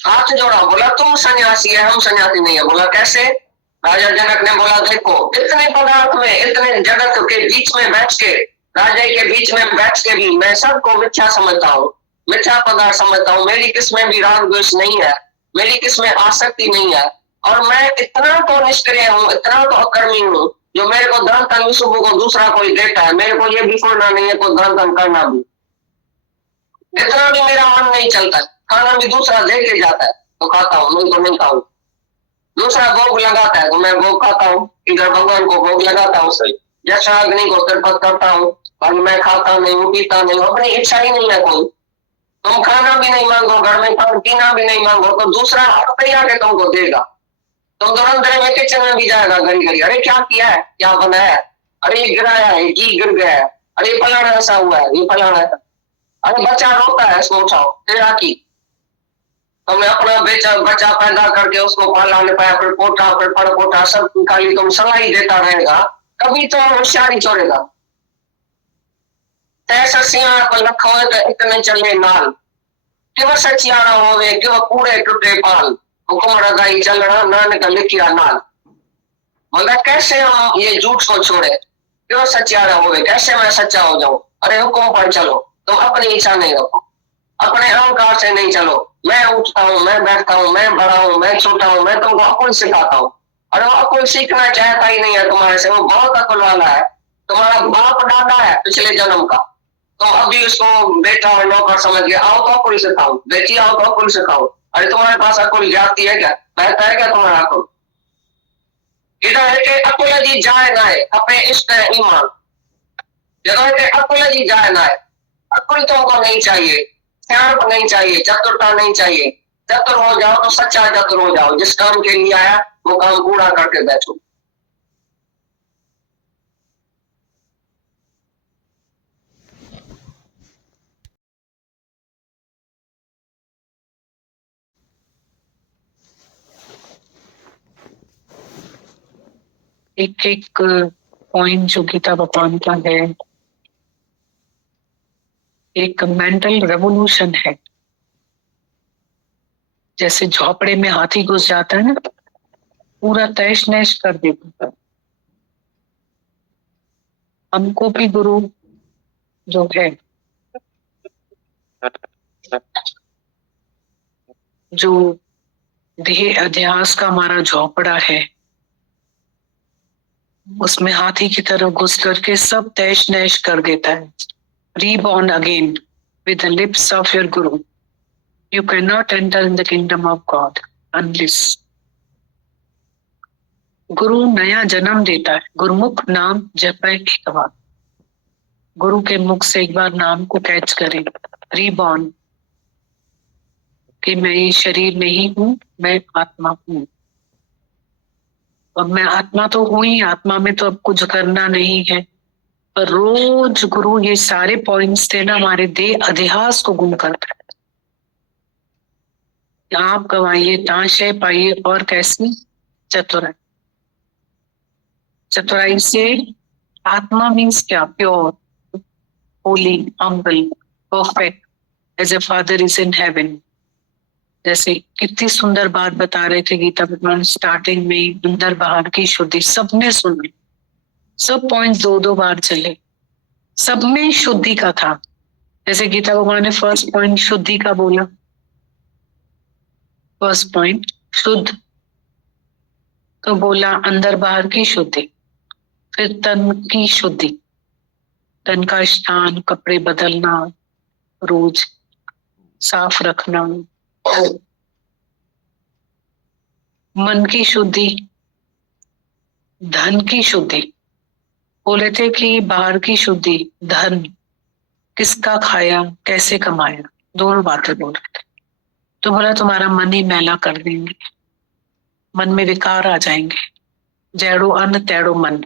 हाथ जोड़ा, बोला तुम सन्यासी है, हम सन्यासी नहीं है। बोला कैसे? राजा जनक ने बोला देखो, इतने पदार्थ में, इतने जगत के बीच में बैठ के, राजा के बीच में बैठ के भी मैं सबको मिथ्या समझता हूँ, मिथ्या पदार्थ समझता हूँ। मेरी किसमें भी राग द्वेष नहीं है, मेरी किसमें आसक्ति नहीं है, और मैं इतना तो निष्क्रिय हूँ, इतना तो अकर्मी हूँ, जो मेरे को धन धन विश्व को दूसरा कोई देता है, मेरे को ये भी छोड़ना नहीं है, तो धन धन करना भी, इतना भी मेरा मन नहीं चलता। खाना भी दूसरा दे के जाता है तो खाता हूँ, नहीं तो नहीं खाऊं। दूसरा भोग लगाता है तो मैं भोग खाता हूँ, इधर भगवान को भोग लगाता हूँ, सही जैसा अग्नि को तर्पण करता हूँ, पर मैं खाता नहीं हूँ, पीता नहीं हूँ, अपनी इच्छा ही नहीं है कोई। तुम खाना भी नहीं मांगो, घर में खाना पीना भी नहीं मांगो, तो दूसरा आपे आके तुमको देगा। तुम तुरंत में किचन में भी जाएगा घड़ी घड़ी, अरे क्या किया है, क्या बनाया है, अरे ये गिराया है, घी गिर गया है, अरे ये फलाना ऐसा हुआ है, ये फलाना है, अरे बच्चा रोता है, इसको उठाओ, तेरा की। तुमने अपना बच्चा पैदा करके उसको पाला नहीं पाया, फिर पोटा, फिर पड़पोटा, सब खाली तुम सलाई देता रहेगा, कभी तो होशियारी छोड़ेगा। तैसा सियाणा पर लखो तो इतने चले नाल, कि वह सचियाणा होवे, कि वह कूड़े टूटे पाल, हुक्म रगाई चलना नानक लिखिया नाल। मतलब कैसे हम ये झूठ को छोड़े, कि वह सचियाणा होवे, कैसे मैं सच्चा हो जाऊं? अरे हुक्म पर चलो, तुम अपनी इच्छा नहीं रखो, अपने अहंकार से नहीं चलो। मैं उठता हूँ, मैं बैठता हूँ, मैं बड़ा हूँ, मैं छोटा हूँ, मैं तुमको अकुल सिखाता हूँ। और वो अकुल सीखना चाहता ही नहीं है तुम्हारे से, वो बहुत अकुल वाला है, तुम्हारा बाप दादा है पिछले जन्म का। तुम अभी उसको बेटा और नौकर समझ के आओ तो अकुल सिखाओ, बेटी आओ तो अकुल सिखाओ। अरे तुम्हारे पास अकुल जाती है क्या, बहता है क्या तुम्हारा अकुल? इधर है कि अकुल जी जाए ना है, अपने इष्ट ईमान, जगह अकुल जी जाए ना है। अकुल तुमको नहीं चाहिए, सियाणप नहीं चाहिए, चतुरता नहीं चाहिए। चतुर हो जाओ तो सच्चा चतुर हो जाओ, जिस काम के लिए आया वो काम पूरा करके बैठो। एक एक पॉइंट जो गीता भगवान का है, एक मेंटल रेवोल्यूशन है। जैसे झोपड़े में हाथी घुस जाता है ना, पूरा तैश नैश कर देता है। हमको भी गुरु जो है, जो देह अध्यास का हमारा झोपड़ा है, उसमें हाथी की तरह घुस करके सब तैश नैश कर देता है। Reborn again with the lips of your Guru. You cannot enter in the kingdom of God unless गुरु नया जन्म देता है। गुरुमुख नाम जपे एक बार, गुरु के मुख से एक बार नाम को कैच करें, रीबॉर्न, कि मैं ये शरीर नहीं हूं, मैं आत्मा हूं। और मैं आत्मा तो हूं ही, आत्मा में तो अब कुछ करना नहीं है। पर रोज गुरु ये सारे पॉइंट्स थे ना, हमारे देह अध्यास को गुम करता है। आप गवाइए, ताशय पाइए, और कैसी चतुराई। चतुराई से आत्मा मीन्स क्या? Pure, holy, humble, perfect, as a father is in heaven. जैसे कितनी सुंदर बात बता रहे थे गीता भगवान स्टार्टिंग में, अंदर बाहर की शुद्धि। सबने सुनी, सब पॉइंट दो दो बार चले, सब में शुद्धि का था। जैसे गीता भगवान ने फर्स्ट पॉइंट शुद्धि का बोला, फर्स्ट पॉइंट शुद्ध, तो बोला अंदर बाहर की शुद्धि। फिर तन की शुद्धि, तन का स्नान, कपड़े बदलना, रोज साफ रखना। मन की शुद्धि, धन की शुद्धि। बोले थे कि बाहर की शुद्धि, धन किसका खाया, कैसे कमाया, दोनों बातें बोल रहे थे। तो बोला तुम्हारा मन ही मैला कर देंगे, मन में विकार आ जाएंगे, जैड़ो अन्न तैड़ो मन।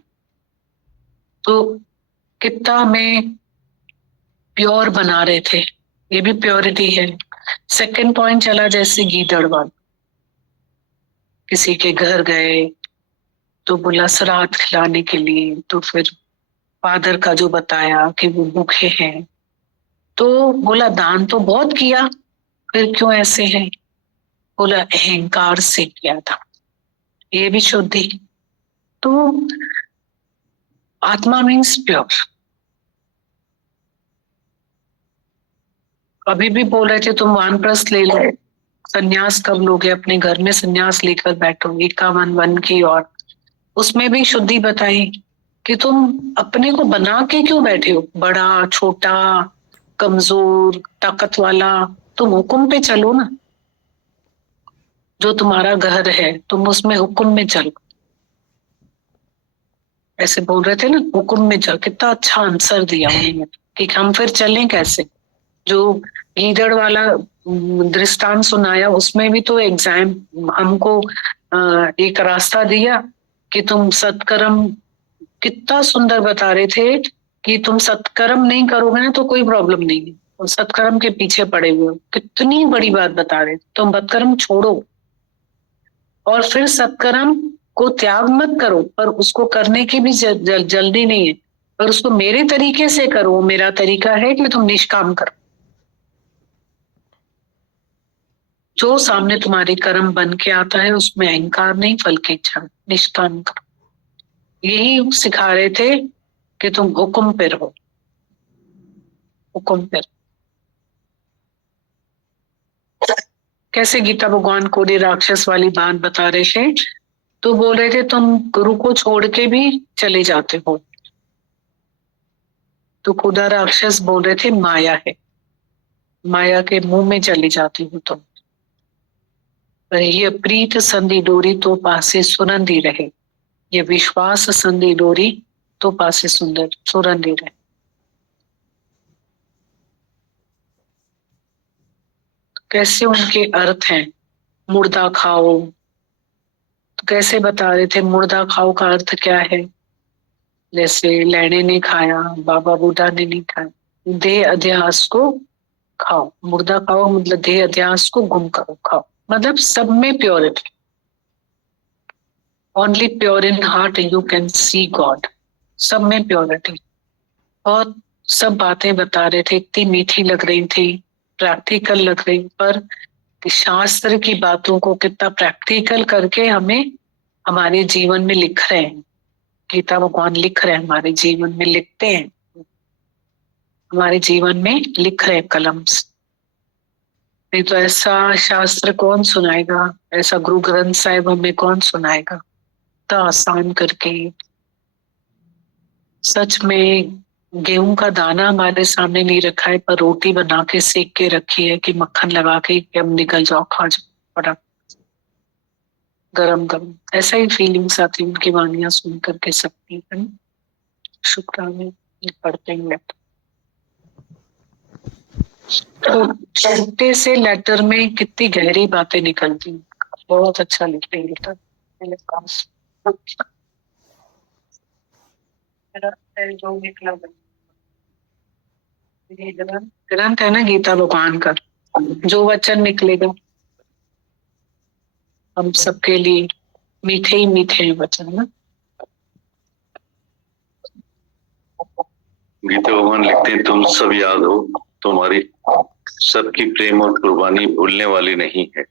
तो कितना में प्योर बना रहे थे, ये भी प्योरिटी है। सेकंड पॉइंट चला जैसे गीदड़वाल, किसी के घर गए तो बोला श्राद्ध खिलाने के लिए, तो फिर फादर का जो बताया कि वो भूखे हैं, तो बोला दान तो बहुत किया, फिर क्यों ऐसे है? बोला अहंकार से किया था, ये भी शुद्धि। तो आत्मा मीन्स प्योर। अभी भी बोल रहे थे तुम वानप्रस्थ ले लो, संन्यास कब लोगे? अपने घर में संन्यास लेकर बैठो 51 वन की, और उसमें भी शुद्धि बताई कि तुम अपने को बना के क्यों बैठे हो, बड़ा छोटा कमजोर ताकत वाला, तुम हुक्म पे चलो ना। जो तुम्हारा घर है तुम उसमें हुक्म में चलो, ऐसे बोल रहे थे ना, हुक्म में चल। कितना अच्छा आंसर दिया उन्होंने कि हम फिर चलें कैसे। जो गीदड़ वाला दृष्टांत सुनाया उसमें भी तो एग्जाम हमको एक रास्ता दिया कि तुम सत्कर्म, कितना सुंदर बता रहे थे कि तुम सत्कर्म नहीं करोगे ना तो कोई प्रॉब्लम नहीं है, और सत्कर्म के पीछे पड़े हुए हो। कितनी बड़ी बात बता रहे थे, तुम बदकर्म छोड़ो और फिर सत्कर्म को त्याग मत करो, पर उसको करने की भी जल्दी नहीं है, पर उसको मेरे तरीके से करो। मेरा तरीका है कि तुम निष्काम करो, जो सामने तुम्हारे कर्म बन के आता है उसमें अहंकार नहीं, फल की इच्छा, निष्काम करो। यही सिखा रहे थे कि तुम हुक्म पे रहो, हुक्म पे। कैसे गीता भगवान कोड़ी राक्षस वाली बात बता रहे थे, तो बोल रहे थे तुम गुरु को छोड़ के भी चले जाते हो, तो खुदा राक्षस बोल रहे थे माया है, माया के मुंह में चली जाती हो तुम। पर ये प्रीत संधि डोरी तो पासे सुनंदी रहे, ये विश्वास संधि डोरी तो पासे सुंदर सुरंदी रहे। कैसे उनके अर्थ हैं, मुर्दा खाओ, तो कैसे बता रहे थे मुर्दा खाओ का अर्थ क्या है? जैसे लैने ने खाया, बाबा बूढ़ा ने नहीं खाया। देह अध्यास को खाओ, मुर्दा खाओ मतलब देह अध्यास को गुम करो, खाओ मतलब सब में purity. Only pure in heart you can see God, सब में प्योरिटी। और सब बातें बता रहे थे, इतनी मीठी लग रही थी, प्रैक्टिकल लग रही, पर शास्त्र की बातों को कितना प्रैक्टिकल करके हमें हमारे जीवन में लिख रहे हैं। गीता भगवान लिख रहे हैं, हमारे जीवन में लिखते हैं, हमारे जीवन में लिख रहे हैं कलम से। नहीं तो ऐसा शास्त्र कौन सुनाएगा, ऐसा गुरु ग्रंथ साहिब हमें कौन सुनाएगा तो आसान करके। सच में गेहूं का दाना हमारे सामने नहीं रखा है, पर रोटी बना के सेक के रखी है कि मक्खन लगा के कि अब निकल जाओ, खा जाओ बड़ा गरम गरम। ऐसा ही फीलिंग्स आती उनकी वाणियां सुन करके सबकी। शुक्राने पढ़ते हैं। तो छोटे से लेटर में कितनी गहरी बातें निकलती, बहुत अच्छा लिखते हैं लेटर। जो निकला ग्रंथ है ना गीता भगवान का, जो वचन निकलेगा हम सबके लिए मीठे ही मीठे हैं वचन ना। गीता भगवान लिखते हैं तुम सब याद हो, तुम्हारी सबकी प्रेम और कुर्बानी भूलने वाली नहीं है।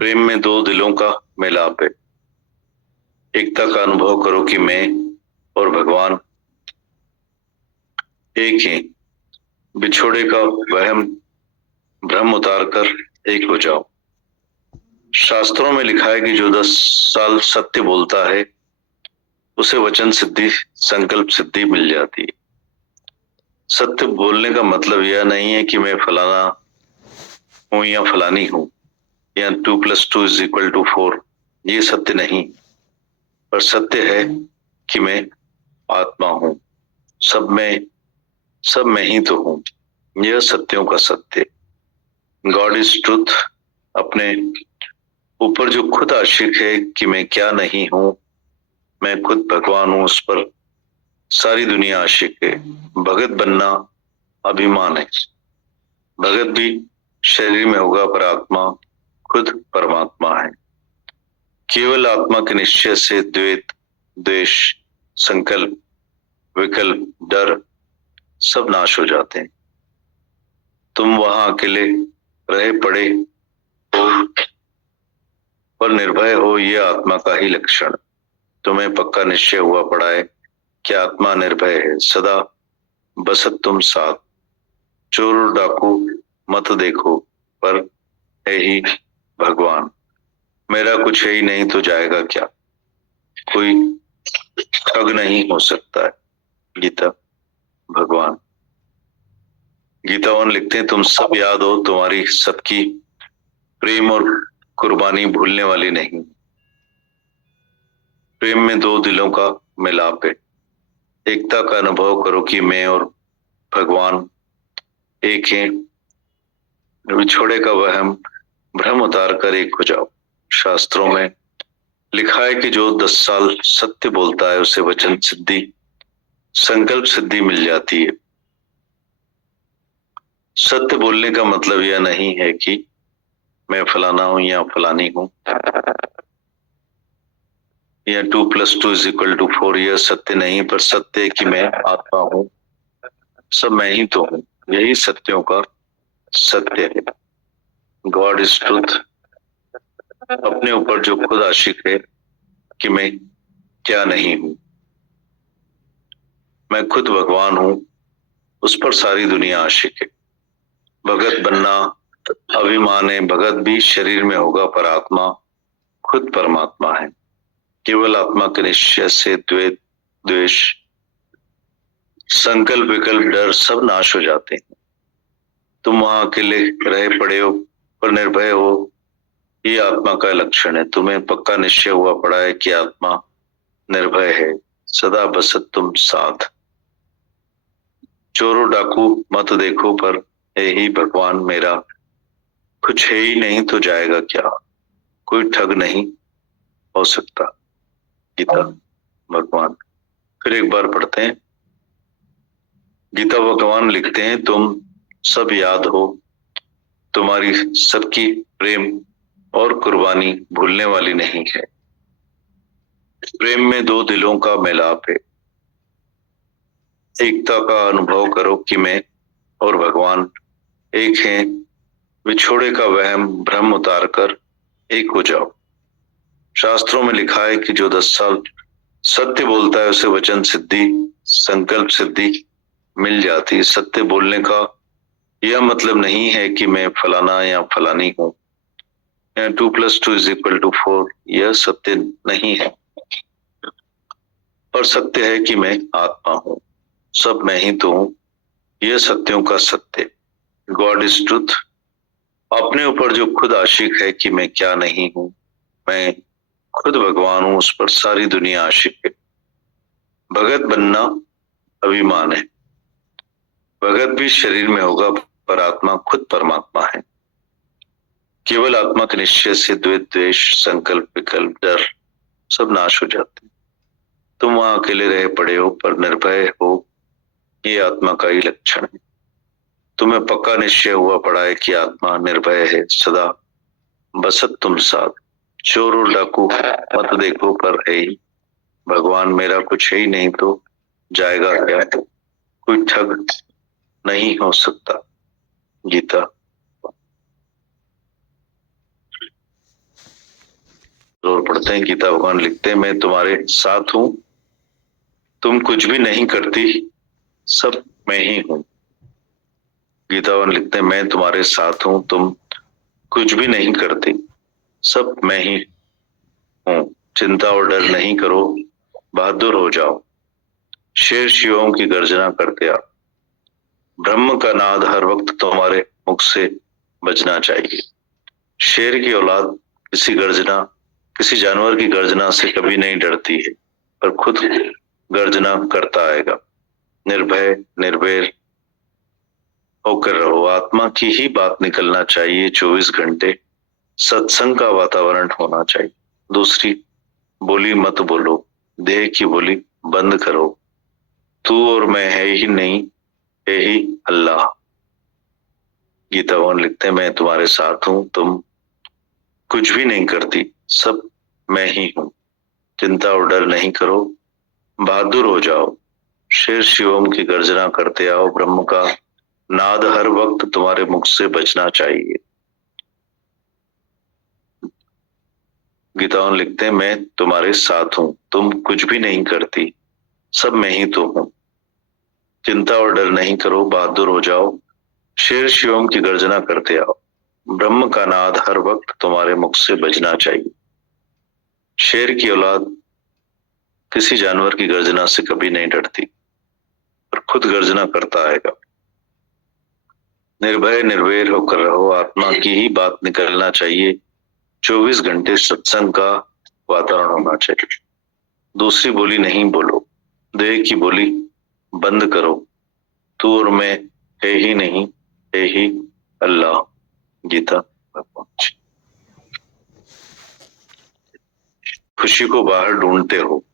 प्रेम में दो दिलों का मिलाप है। एकता का अनुभव करो कि मैं और भगवान एक ही। बिछोड़े का वहम भ्रम उतार कर एक हो जाओ। शास्त्रों में लिखा है कि जो 10 साल सत्य बोलता है उसे वचन सिद्धि, संकल्प सिद्धि मिल जाती है। सत्य बोलने का मतलब यह नहीं है कि मैं फलाना हूं या फलानी हूं या 2 + 2 = 4, ये सत्य नहीं। पर सत्य है कि मैं आत्मा हूं, सब में ही तो हूं। यह सत्यों का सत्य, गॉड इज ट्रुथ। अपने ऊपर जो खुद आशिक है कि मैं क्या नहीं हूं, मैं खुद भगवान हूं, उस पर सारी दुनिया आशिक है। भगत बनना अभिमान है। भगत भी शरीर में होगा पर आत्मा खुद परमात्मा है। केवल आत्मा के निश्चय से द्वेष, द्वेष, संकल्प, विकल्प, डर सब नाश हो जाते हैं। तुम वहां अकेले रहे पड़े हो पर निर्भय हो, यह आत्मा का ही लक्षण। तुम्हें पक्का निश्चय हुआ पड़ा है कि आत्मा निर्भय है, सदा बसत तुम साथ। चोर डाकू मत देखो पर है ही भगवान। मेरा कुछ है ही नहीं तो जाएगा क्या, कोई ठग नहीं हो सकता है। गीता भगवान। गीतावन लिखते हैं, तुम सब याद हो, तुम्हारी सबकी प्रेम और कुर्बानी भूलने वाली नहीं। प्रेम में दो दिलों का मिलाप है। एकता का अनुभव करो कि मैं और भगवान एक हैं। विछोड़े का वहम भ्रम उतार कर एक हो जाओ। शास्त्रों में लिखा है कि जो 10 साल सत्य बोलता है उसे वचन सिद्धि, संकल्प सिद्धि मिल जाती है। सत्य बोलने का मतलब यह नहीं है कि मैं फलाना हूं या फलानी हूं, या 2 + 2 = 4, यह सत्य नहीं, पर सत्य है कि मैं आत्मा हूं, सब मैं ही तो हूं। यही सत्यों का सत्य है। God is truth. अपने ऊपर जो खुद आशिक है कि मैं क्या नहीं हूं, मैं खुद भगवान हूं, उस पर सारी दुनिया आशिक है। भगत बनना अभिमान है। भगत भी शरीर में होगा पर आत्मा खुद परमात्मा है। केवल आत्मा के निश्चय से द्वेष, द्वेष, संकल्प, विकल्प, डर सब नाश हो जाते हैं। तुम वहां अकेले रहे पड़े हो पर निर्भय हो, ये आत्मा का लक्षण है। तुम्हें पक्का निश्चय हुआ पड़ा है कि आत्मा निर्भय है, सदा बसत तुम साथ। चोरों डाकू मत देखो पर है ही भगवान। मेरा कुछ है ही नहीं तो जाएगा क्या, कोई ठग नहीं हो सकता। गीता भगवान। फिर एक बार पढ़ते हैं। गीता भगवान लिखते हैं, तुम सब याद हो, तुम्हारी सबकी प्रेम और कुर्बानी भूलने वाली नहीं है। प्रेम में दो दिलों का मिलाप है। एकता का अनुभव करो कि मैं और भगवान एक हैं। विछोड़े का वहम भ्रम उतार कर एक हो जाओ। शास्त्रों में लिखा है कि जो 10 साल सत्य बोलता है उसे वचन सिद्धि, संकल्प सिद्धि मिल जाती है। सत्य बोलने का यह मतलब नहीं है कि मैं फलाना या फलानी हूं, 2 + 2 = 4, यह सत्य नहीं है। पर सत्य है कि मैं आत्मा हूं, सब मैं ही तो हूं, यह सत्यों का सत्य। God is truth. अपने ऊपर जो खुद आशिक है कि मैं क्या नहीं हूं, मैं खुद भगवान हूं, उस पर सारी दुनिया आशिक है। भगत बनना अभिमान है। भगत भी शरीर में होगा पर आत्मा खुद परमात्मा है। केवल आत्मा के निश्चय से द्वेष, द्वेष, संकल्प, विकल्प, डर सब नाश हो जाते हैं। तुम वहां अकेले रहे पड़े हो पर निर्भय हो, ये आत्मा का ही लक्षण है। तुम्हें पक्का निश्चय हुआ पड़ा है कि आत्मा निर्भय है, सदा बसत तुम साथ। चोर और डाकू मत देखो पर है ही भगवान। मेरा कुछ है ही नहीं तो जाएगा क्या, कोई ठग नहीं हो सकता। गीता। और पढ़ते हैं। गीता भगवान लिखते हैं, मैं तुम्हारे साथ हूं, तुम कुछ भी नहीं करती, सब मैं ही हूं। गीतावन लिखते हैं, मैं तुम्हारे साथ हूं, तुम कुछ भी नहीं करती, सब मैं ही हूं। चिंता और डर नहीं करो, बहादुर हो जाओ। शेर शिवों की गर्जना करते आओ। ब्रह्म का नाद हर वक्त तुम्हारे मुख से बजना चाहिए। शेर की औलाद किसी जानवर की गर्जना से कभी नहीं डरती है, पर खुद गर्जना करता आएगा। निर्भय, निर्वैर होकर रहो। आत्मा की ही बात निकलना चाहिए। 24 घंटे सत्संग का वातावरण होना चाहिए। दूसरी बोली मत बोलो, देह की बोली बंद करो। तू और मैं है ही नहीं, हे ही अल्लाह। गीता भगवान लिखते हैं, मैं तुम्हारे साथ हूं, तुम कुछ भी नहीं करती, सब मैं ही हूं। चिंता और डर नहीं करो, बहादुर हो जाओ, शेर शिवम की गर्जना करते आओ, ब्रह्म का नाद हर वक्त तुम्हारे मुख से बचना चाहिए। गीतावन लिखते हैं, मैं तुम्हारे साथ हूं, तुम कुछ भी नहीं करती, सब मैं ही तो हूं। चिंता और डर नहीं करो, बहादुर हो जाओ, शेर शिवम की गर्जना करते आओ, ब्रह्म का नाद हर वक्त तुम्हारे मुख से बजना चाहिए। शेर की औलाद किसी जानवर की गर्जना से कभी नहीं डरती, पर खुद गर्जना करता आएगा। निर्भय निर्वैर होकर रहो, आत्मा की ही बात निकलना चाहिए, 24 घंटे सत्संग का वातावरण होना चाहिए। दूसरी बोली नहीं बोलो, देह की बोली बंद करो, तू और मैं है ही नहीं, है ही अल्लाह। गीता भगवान। खुशी को बाहर ढूंढते हो,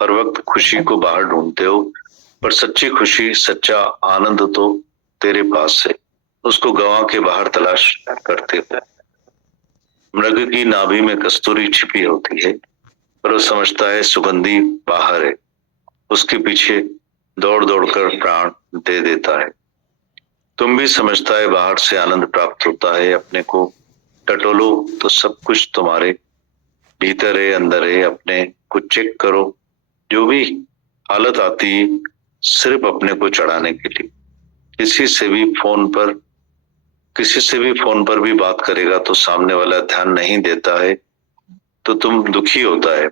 हर वक्त खुशी को बाहर ढूंढते हो, पर सच्ची खुशी, सच्चा आनंद तो तेरे पास है, उसको गंवा के बाहर तलाश करते हो। मृग की नाभि में कस्तूरी छिपी होती है, पर वो समझता है सुगंधी बाहर है, उसके पीछे दौड़ दौड़ कर प्राण दे देता है। तुम भी समझता है बाहर से आनंद प्राप्त होता है, अपने को टटोलो तो सब कुछ तुम्हारे भीतर है, अंदर है। अपने को चेक करो, जो भी हालत आती है सिर्फ अपने को चढ़ाने के लिए। किसी से भी फोन पर भी बात करेगा तो सामने वाला ध्यान नहीं देता है तो तुम दुखी होता है।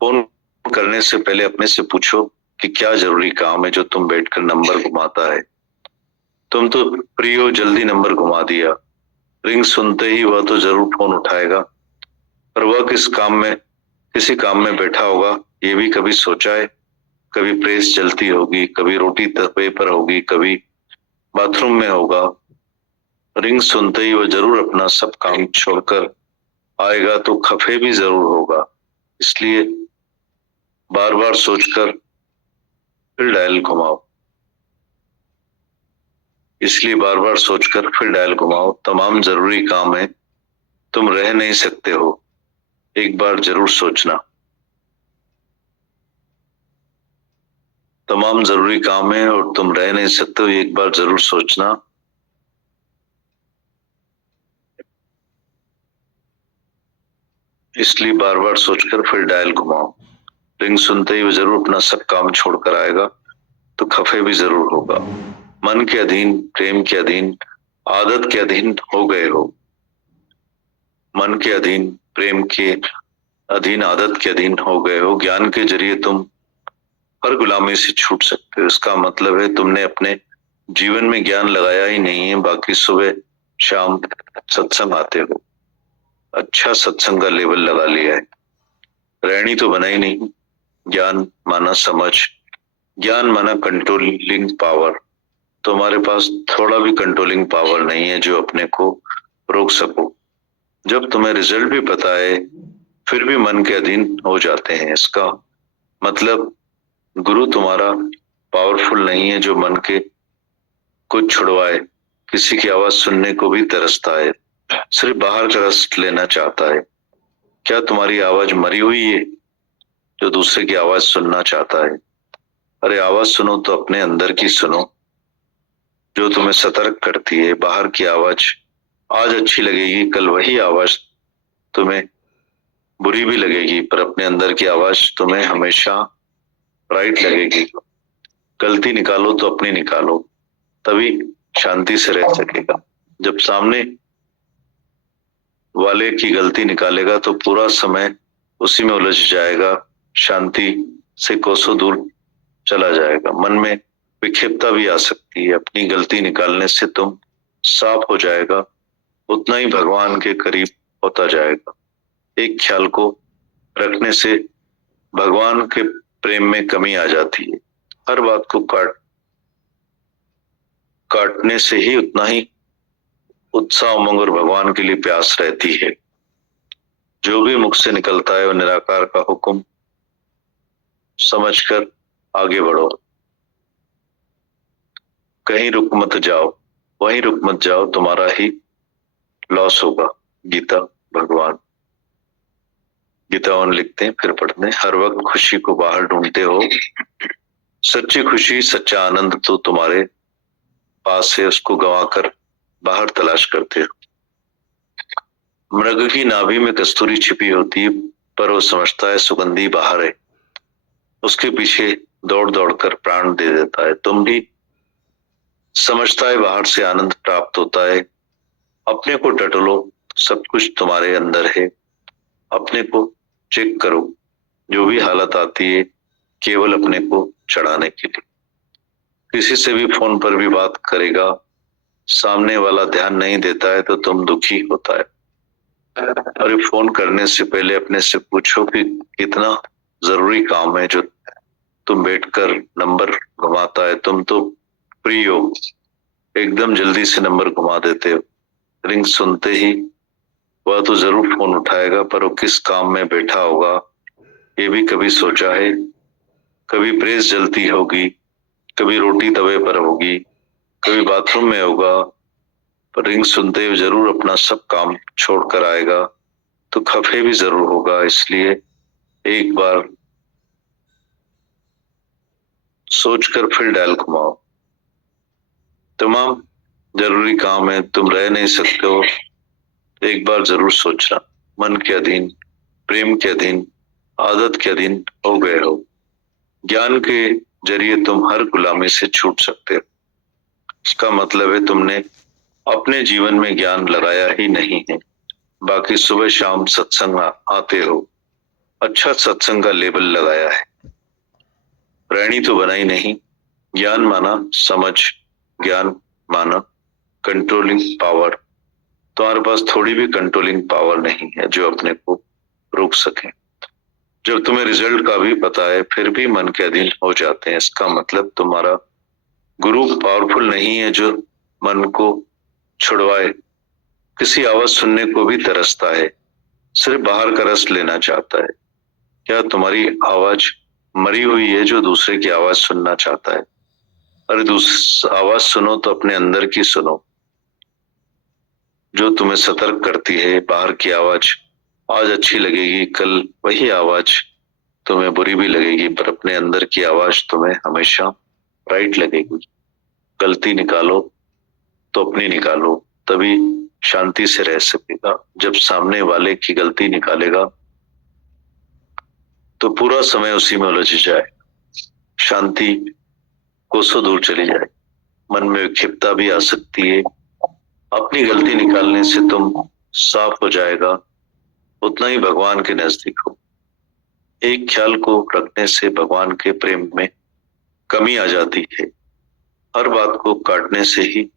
फोन करने से पहले अपने से पूछो कि क्या जरूरी काम है जो तुम बैठकर नंबर घुमाता है। तुम तो फ्री हो, जल्दी नंबर घुमा दिया, रिंग सुनते ही वह तो जरूर फोन उठाएगा, पर वह किसी काम में बैठा होगा, ये भी कभी सोचा है? कभी प्रेस जलती होगी, कभी रोटी तवे पर होगी, कभी बाथरूम में होगा। रिंग सुनते ही वह जरूर अपना सब काम छोड़कर आएगा, तो खफे भी जरूर होगा। इसलिए बार बार सोचकर फिर डायल घुमाओ। तमाम जरूरी काम है, तुम रह नहीं सकते हो, एक बार जरूर सोचना। तमाम जरूरी काम है और तुम रह नहीं सकते हो, एक बार जरूर सोचना। इसलिए बार बार सोचकर फिर डायल घुमाओ। रिंग सुनते ही वो जरूर अपना सब काम छोड़कर आएगा, तो खफे भी जरूर होगा। मन के अधीन, प्रेम के अधीन, आदत के अधीन हो गए हो। मन के अधीन, प्रेम के अधीन, आदत के अधीन हो गए हो। ज्ञान के जरिए तुम हर गुलामी से छूट सकते हो। इसका मतलब है तुमने अपने जीवन में ज्ञान लगाया ही नहीं है, बाकी सुबह शाम सत्संग आते हो, अच्छा सत्संग का लेवल लगा लिया है, रहनी तो बना ही नहीं। ज्ञान माना समझ, ज्ञान माना कंट्रोलिंग पावर। तुम्हारे पास थोड़ा भी कंट्रोलिंग पावर नहीं है जो अपने को रोक सको। जब तुम्हें रिजल्ट भी पता है फिर भी मन के अधीन हो जाते हैं, इसका मतलब गुरु तुम्हारा पावरफुल नहीं है जो मन के कुछ छुड़वाए। किसी की आवाज सुनने को भी तरसता है, सिर्फ बाहर का रस लेना चाहता है। क्या तुम्हारी आवाज मरी हुई है जो दूसरे की आवाज सुनना चाहता है? अरे आवाज सुनो तो अपने अंदर की सुनो, जो तुम्हें सतर्क करती है। बाहर की आवाज आज अच्छी लगेगी, कल वही आवाज तुम्हें बुरी भी लगेगी, पर अपने अंदर की आवाज तुम्हें हमेशा राइट लगेगी। गलती निकालो तो अपनी निकालो, तभी शांति से रह सकेगा। जब सामने वाले की गलती निकालेगा तो पूरा समय उसी में उलझ जाएगा, शांति से कोसों दूर चला जाएगा। मन में विक्षिप्तता भी आ सकती है, अपनी गलती निकालने से तुम साफ हो जाएगा, उतना ही भगवान के करीब होता जाएगा। एक ख्याल को रखने से भगवान के प्रेम में कमी आ जाती है। हर बात को काटने से ही उतना ही उत्साह, उमंग और भगवान के लिए प्यास रहती है। जो भी मुख से निकलता है वो निराकार का हुक्म समझकर आगे बढ़ो। कहीं रुक मत जाओ, वहीं रुक मत जाओ, तुम्हारा ही लॉस होगा। गीता भगवान। गीतावन लिखते हैं, फिर पढ़ते हैं। हर वक्त खुशी को बाहर ढूंढते हो, सच्ची खुशी सच्चा आनंद तो तुम्हारे पास है, उसको गंवाकर बाहर तलाश करते हो। मृग की नाभि में कस्तूरी छिपी होती है, पर वो समझता है सुगंधी बाहर है, उसके पीछे दौड़ दौड़ कर प्राण दे देता है। तुम भी समझता है बाहर से आनंद प्राप्त होता है। अपने को टटोलो, सब कुछ तुम्हारे अंदर है। अपने को चेक करो, जो भी हालत आती है केवल अपने को चढ़ाने के लिए। किसी से भी फोन पर भी बात करेगा, सामने वाला ध्यान नहीं देता है तो तुम दुखी होता है। अरे फोन करने से पहले अपने से पूछो कि कितना जरूरी काम है जो तुम बैठकर नंबर घुमाता है। तुम तो फ्री हो, एकदम जल्दी से नंबर घुमा देते हो। रिंग सुनते ही वह तो जरूर फोन उठाएगा, पर वो किस काम में बैठा होगा ये भी कभी सोचा है? कभी प्रेस जलती होगी, कभी रोटी तवे पर होगी, कभी बाथरूम में होगा, पर रिंग सुनते हुए जरूर अपना सब काम छोड़कर आएगा, तो खफे भी जरूर होगा। इसलिए एक बार सोचकर फिर डायल घुमाओ। तमाम जरूरी काम है, तुम रह नहीं सकते हो, एक बार जरूर सोचना। मन के अधीन, प्रेम के अधीन, आदत के अधीन हो गए हो। ज्ञान के जरिए तुम हर गुलामी से छूट सकते हो। इसका मतलब है तुमने अपने जीवन में ज्ञान लगाया ही नहीं है। बाकी सुबह शाम सत्संग आते हो, अच्छा सत्संग का लेबल लगाया है, प्राणी तो बना ही नहीं। ज्ञान माना समझ, ज्ञान माना कंट्रोलिंग पावर। तुम्हारे पास थोड़ी भी कंट्रोलिंग पावर नहीं है जो अपने को रोक सके। जब तुम्हें रिजल्ट का भी पता है फिर भी मन के अधीन हो जाते हैं, इसका मतलब तुम्हारा गुरु पावरफुल नहीं है जो मन को छुड़वाए। किसी आवाज सुनने को भी तरसता है, सिर्फ बाहर का रस लेना चाहता है। क्या तुम्हारी आवाज मरी हुई है जो दूसरे की आवाज सुनना चाहता है? अरे आवाज सुनो तो अपने अंदर की सुनो, जो तुम्हें सतर्क करती है। बाहर की आवाज आज अच्छी लगेगी, कल वही आवाज तुम्हें बुरी भी लगेगी, पर अपने अंदर की आवाज तुम्हें हमेशा राइट लगेगी। गलती निकालो तो अपनी निकालो, तभी शांति से रह सकेगा। जब सामने वाले की गलती निकालेगा तो पूरा समय उसी में उलझ जाए, शांति कोसों दूर चली जाए। मन में विक्षिप्तता भी आ सकती है। अपनी गलती निकालने से तुम साफ हो जाएगा, उतना ही भगवान के नजदीक हो। एक ख्याल को रखने से भगवान के प्रेम में कमी आ जाती है। हर बात को काटने से ही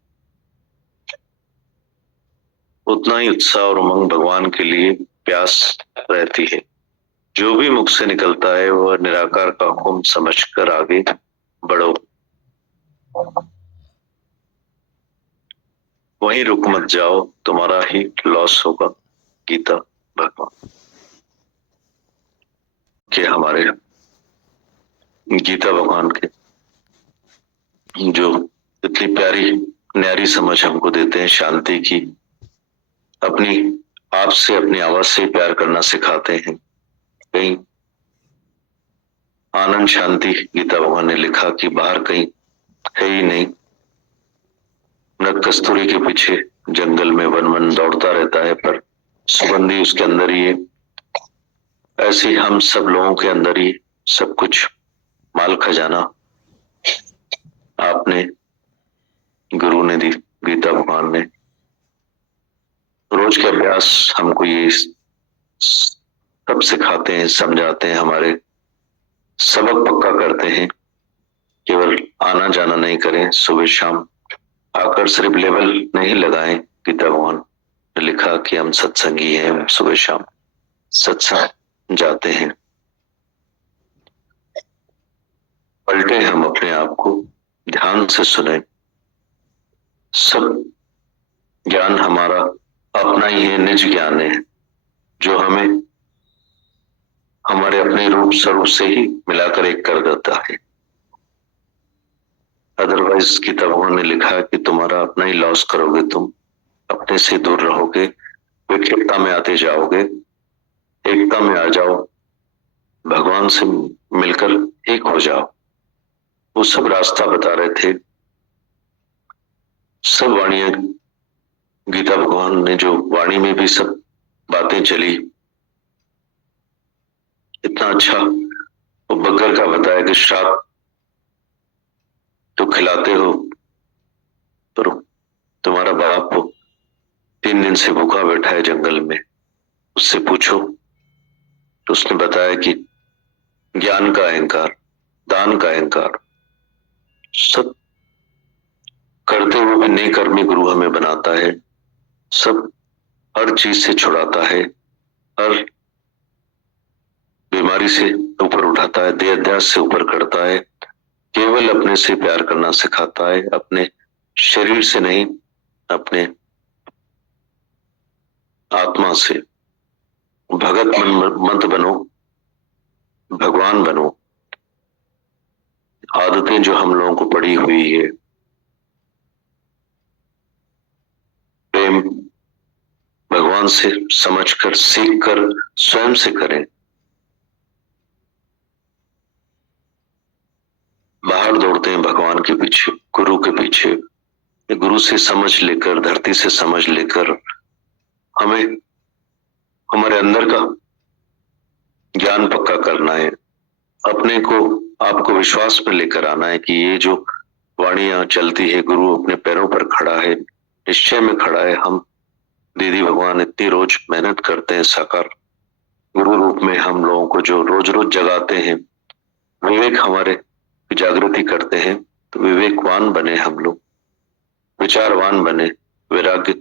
उतना ही उत्साह और उमंग भगवान के लिए प्यास रहती है। जो भी मुख से निकलता है वह निराकार का हुक्म समझकर आगे बढ़ो। वहीं रुक मत जाओ, तुम्हारा ही लॉस होगा। गीता भगवान के, हमारे गीता भगवान के जो इतनी प्यारी न्यारी समझ हमको देते हैं शांति की, अपनी आप से, अपनी आवाज से प्यार करना सिखाते हैं। कहीं आनंद शांति गीता भगवान ने लिखा कि बाहर कहीं है ही नहीं। मृग कस्तूरी के पीछे जंगल में वन वन दौड़ता रहता है, पर सुगंधी उसके अंदर ही है। ऐसे हम सब लोगों के अंदर ही सब कुछ माल खजाना आपने, गुरु ने दी, गीता भगवान ने। रोज के अभ्यास हमको ये सब सिखाते हैं, समझाते हैं, हमारे सबक पक्का करते हैं। केवल आना जाना नहीं करें, सुबह शाम आकर सिर्फ लेवल नहीं लगाएं। गीता भगवान ने लिखा कि हम सत्संगी हैं, हम सुबह शाम सत्संग जाते हैं। पलटे हम अपने आप को, ध्यान से सुने। सब ज्ञान हमारा अपना ही है, निज ज्ञान है, जो हमें हमारे अपने रूप स्वरूप से ही मिलाकर एक कर देता है। अदरवाइज गीता भगवान ने लिखा है कि तुम्हारा अपना ही लॉस करोगे, तुम अपने से दूर रहोगे, विक्षिप्तता में आते जाओगे। एकता में आ जाओ, भगवान से मिलकर एक हो जाओ। वो सब रास्ता बता रहे थे, सब वाणियां गीता भगवान ने जो वाणी में भी सब बातें चली। इतना अच्छा वो बग्गर का बताया कि श्राप तो खिलाते हो, पर तुम्हारा बाप 3 दिन से भूखा बैठा है जंगल में, उससे पूछो। तो उसने बताया कि ज्ञान का अहंकार, दान का अहंकार, सब करते हुए भी नेकर्मी गुरु हमें बनाता है, सब हर चीज से छुड़ाता है, हर बीमारी से ऊपर उठाता है, देह अध्यास से ऊपर करता है, केवल अपने से प्यार करना सिखाता है, अपने शरीर से नहीं, अपने आत्मा से। भगत मत बनो, भगवान बनो। आदतें जो हम लोगों को पड़ी हुई है, प्रेम भगवान से समझकर, सीखकर स्वयं से करें। बाहर दौड़ते हैं भगवान के पीछे, गुरु के पीछे। गुरु से समझ लेकर, धरती से समझ लेकर हमें हमारे अंदर का ज्ञान पक्का करना है, अपने को आपको विश्वास में लेकर आना है कि ये जो वाणियां चलती है, गुरु अपने पैरों पर खड़ा है, निश्चय में खड़ा है। हम दीदी भगवान इतनी रोज मेहनत करते हैं, साकार गुरु रूप में हम लोगों को जो रोज रोज जगाते हैं, विवेक हमारे जागृति करते हैं। तो विवेकवान बने हम लोग, विचारवान बने, वैराग्य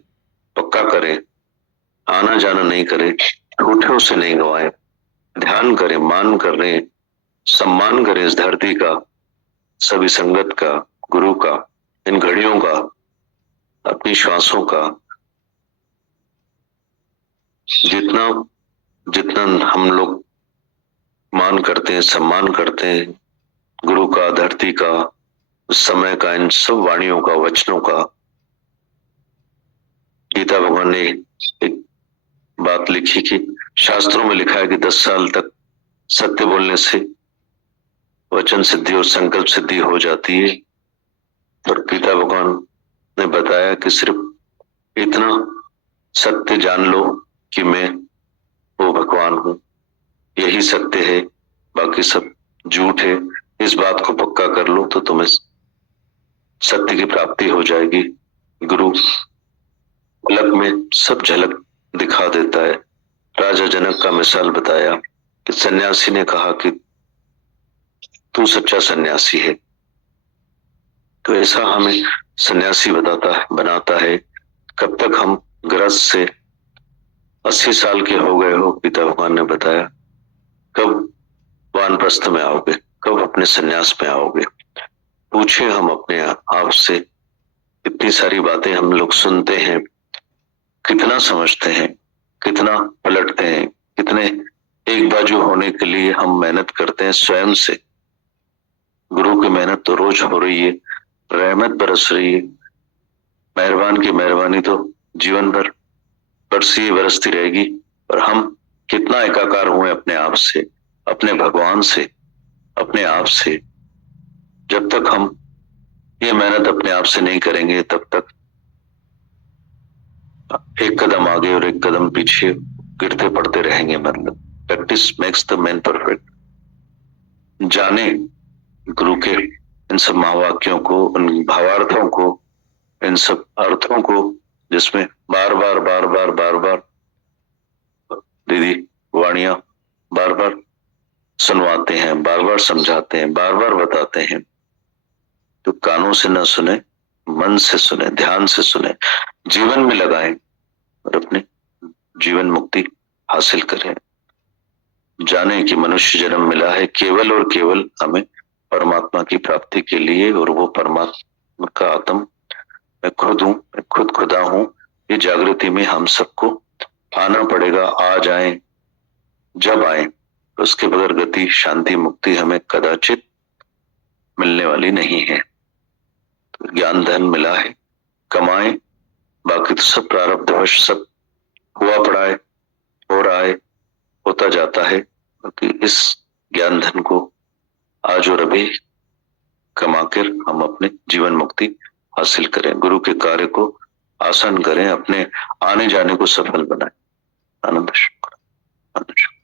पक्का करें, आना जाना नहीं करें, ठूठों से नहीं गवाएं, ध्यान करें, मान करें, सम्मान करें इस धरती का, सभी संगत का, गुरु का, इन घड़ियों का, अपनी श्वासों का। जितना जितना हम लोग मान करते हैं, सम्मान करते हैं गुरु का, धरती का, उस समय का, इन सब वाणियों का, वचनों का। गीता भगवान ने एक बात लिखी कि शास्त्रों में लिखा है कि 10 साल तक सत्य बोलने से वचन सिद्धि और संकल्प सिद्धि हो जाती है। और गीता भगवान ने बताया कि सिर्फ इतना सत्य जान लो कि मैं वो भगवान हूं, यही सत्य है, बाकी सब झूठ है। इस बात को पक्का कर लो तो तुम्हें सत्य की प्राप्ति हो जाएगी। गुरु झलक में सब झलक दिखा देता है। राजा जनक का मिसाल बताया कि सन्यासी ने कहा कि तू सच्चा सन्यासी है। तो ऐसा हमें सन्यासी बनाता है। कब तक हम गृहस्थ से 80 साल के हो गए हो, पिता भगवान ने बताया, कब वानप्रस्थ में आओगे, कब अपने सन्यास में आओगे। पूछे हम अपने आप से, इतनी सारी बातें हम लोग सुनते हैं, कितना समझते हैं, कितना पलटते हैं, कितने एक बाजू होने के लिए हम मेहनत करते हैं स्वयं से। गुरु की मेहनत तो रोज हो रही है, रहमत बरस रही है, मेहरबान की मेहरबानी तो जीवन भर बरसती रहेगी। और हम कितना एकाकार हुए अपने आप से, अपने भगवान से, अपने आप से। जब तक हम ये मेहनत अपने आप से नहीं करेंगे, तब तक एक कदम आगे और एक कदम पीछे गिरते पड़ते रहेंगे। मतलब practice makes the man perfect. जाने गुरु के इन सब महावाक्यों को, उन भावार्थों को, इन सब अर्थों को, जिसमें बार बार दीदी वाणियां बार बार सुनवाते हैं, बार बार समझाते हैं, बार बार बताते हैं। तो कानों से न सुने, मन से सुने, ध्यान से सुने, जीवन में लगाएं और अपने जीवन मुक्ति हासिल करें। जाने कि मनुष्य जन्म मिला है केवल और केवल हमें परमात्मा की प्राप्ति के लिए, और वो परमात्मा का आत्म मैं खुद हूं, मैं खुद खुदा हूं। ये जागृति में हम सबको आना पड़ेगा। आ जाएं, जब आए, उसके बगैर गति, शांति, मुक्ति हमें कदाचित मिलने वाली नहीं है। ज्ञान धन मिला है, कमाएं, बाकी तो सब प्रारब्धवश सब हुआ पड़ा है, हो रहा है, होता जाता है। बाकी इस ज्ञान धन को आज और अभी कमाकर हम अपने जीवन मुक्ति हासिल करें, गुरु के कार्य को आसान करें, अपने आने जाने को सफल बनाएं। आनंद शुक्र, आनंद शुक्र।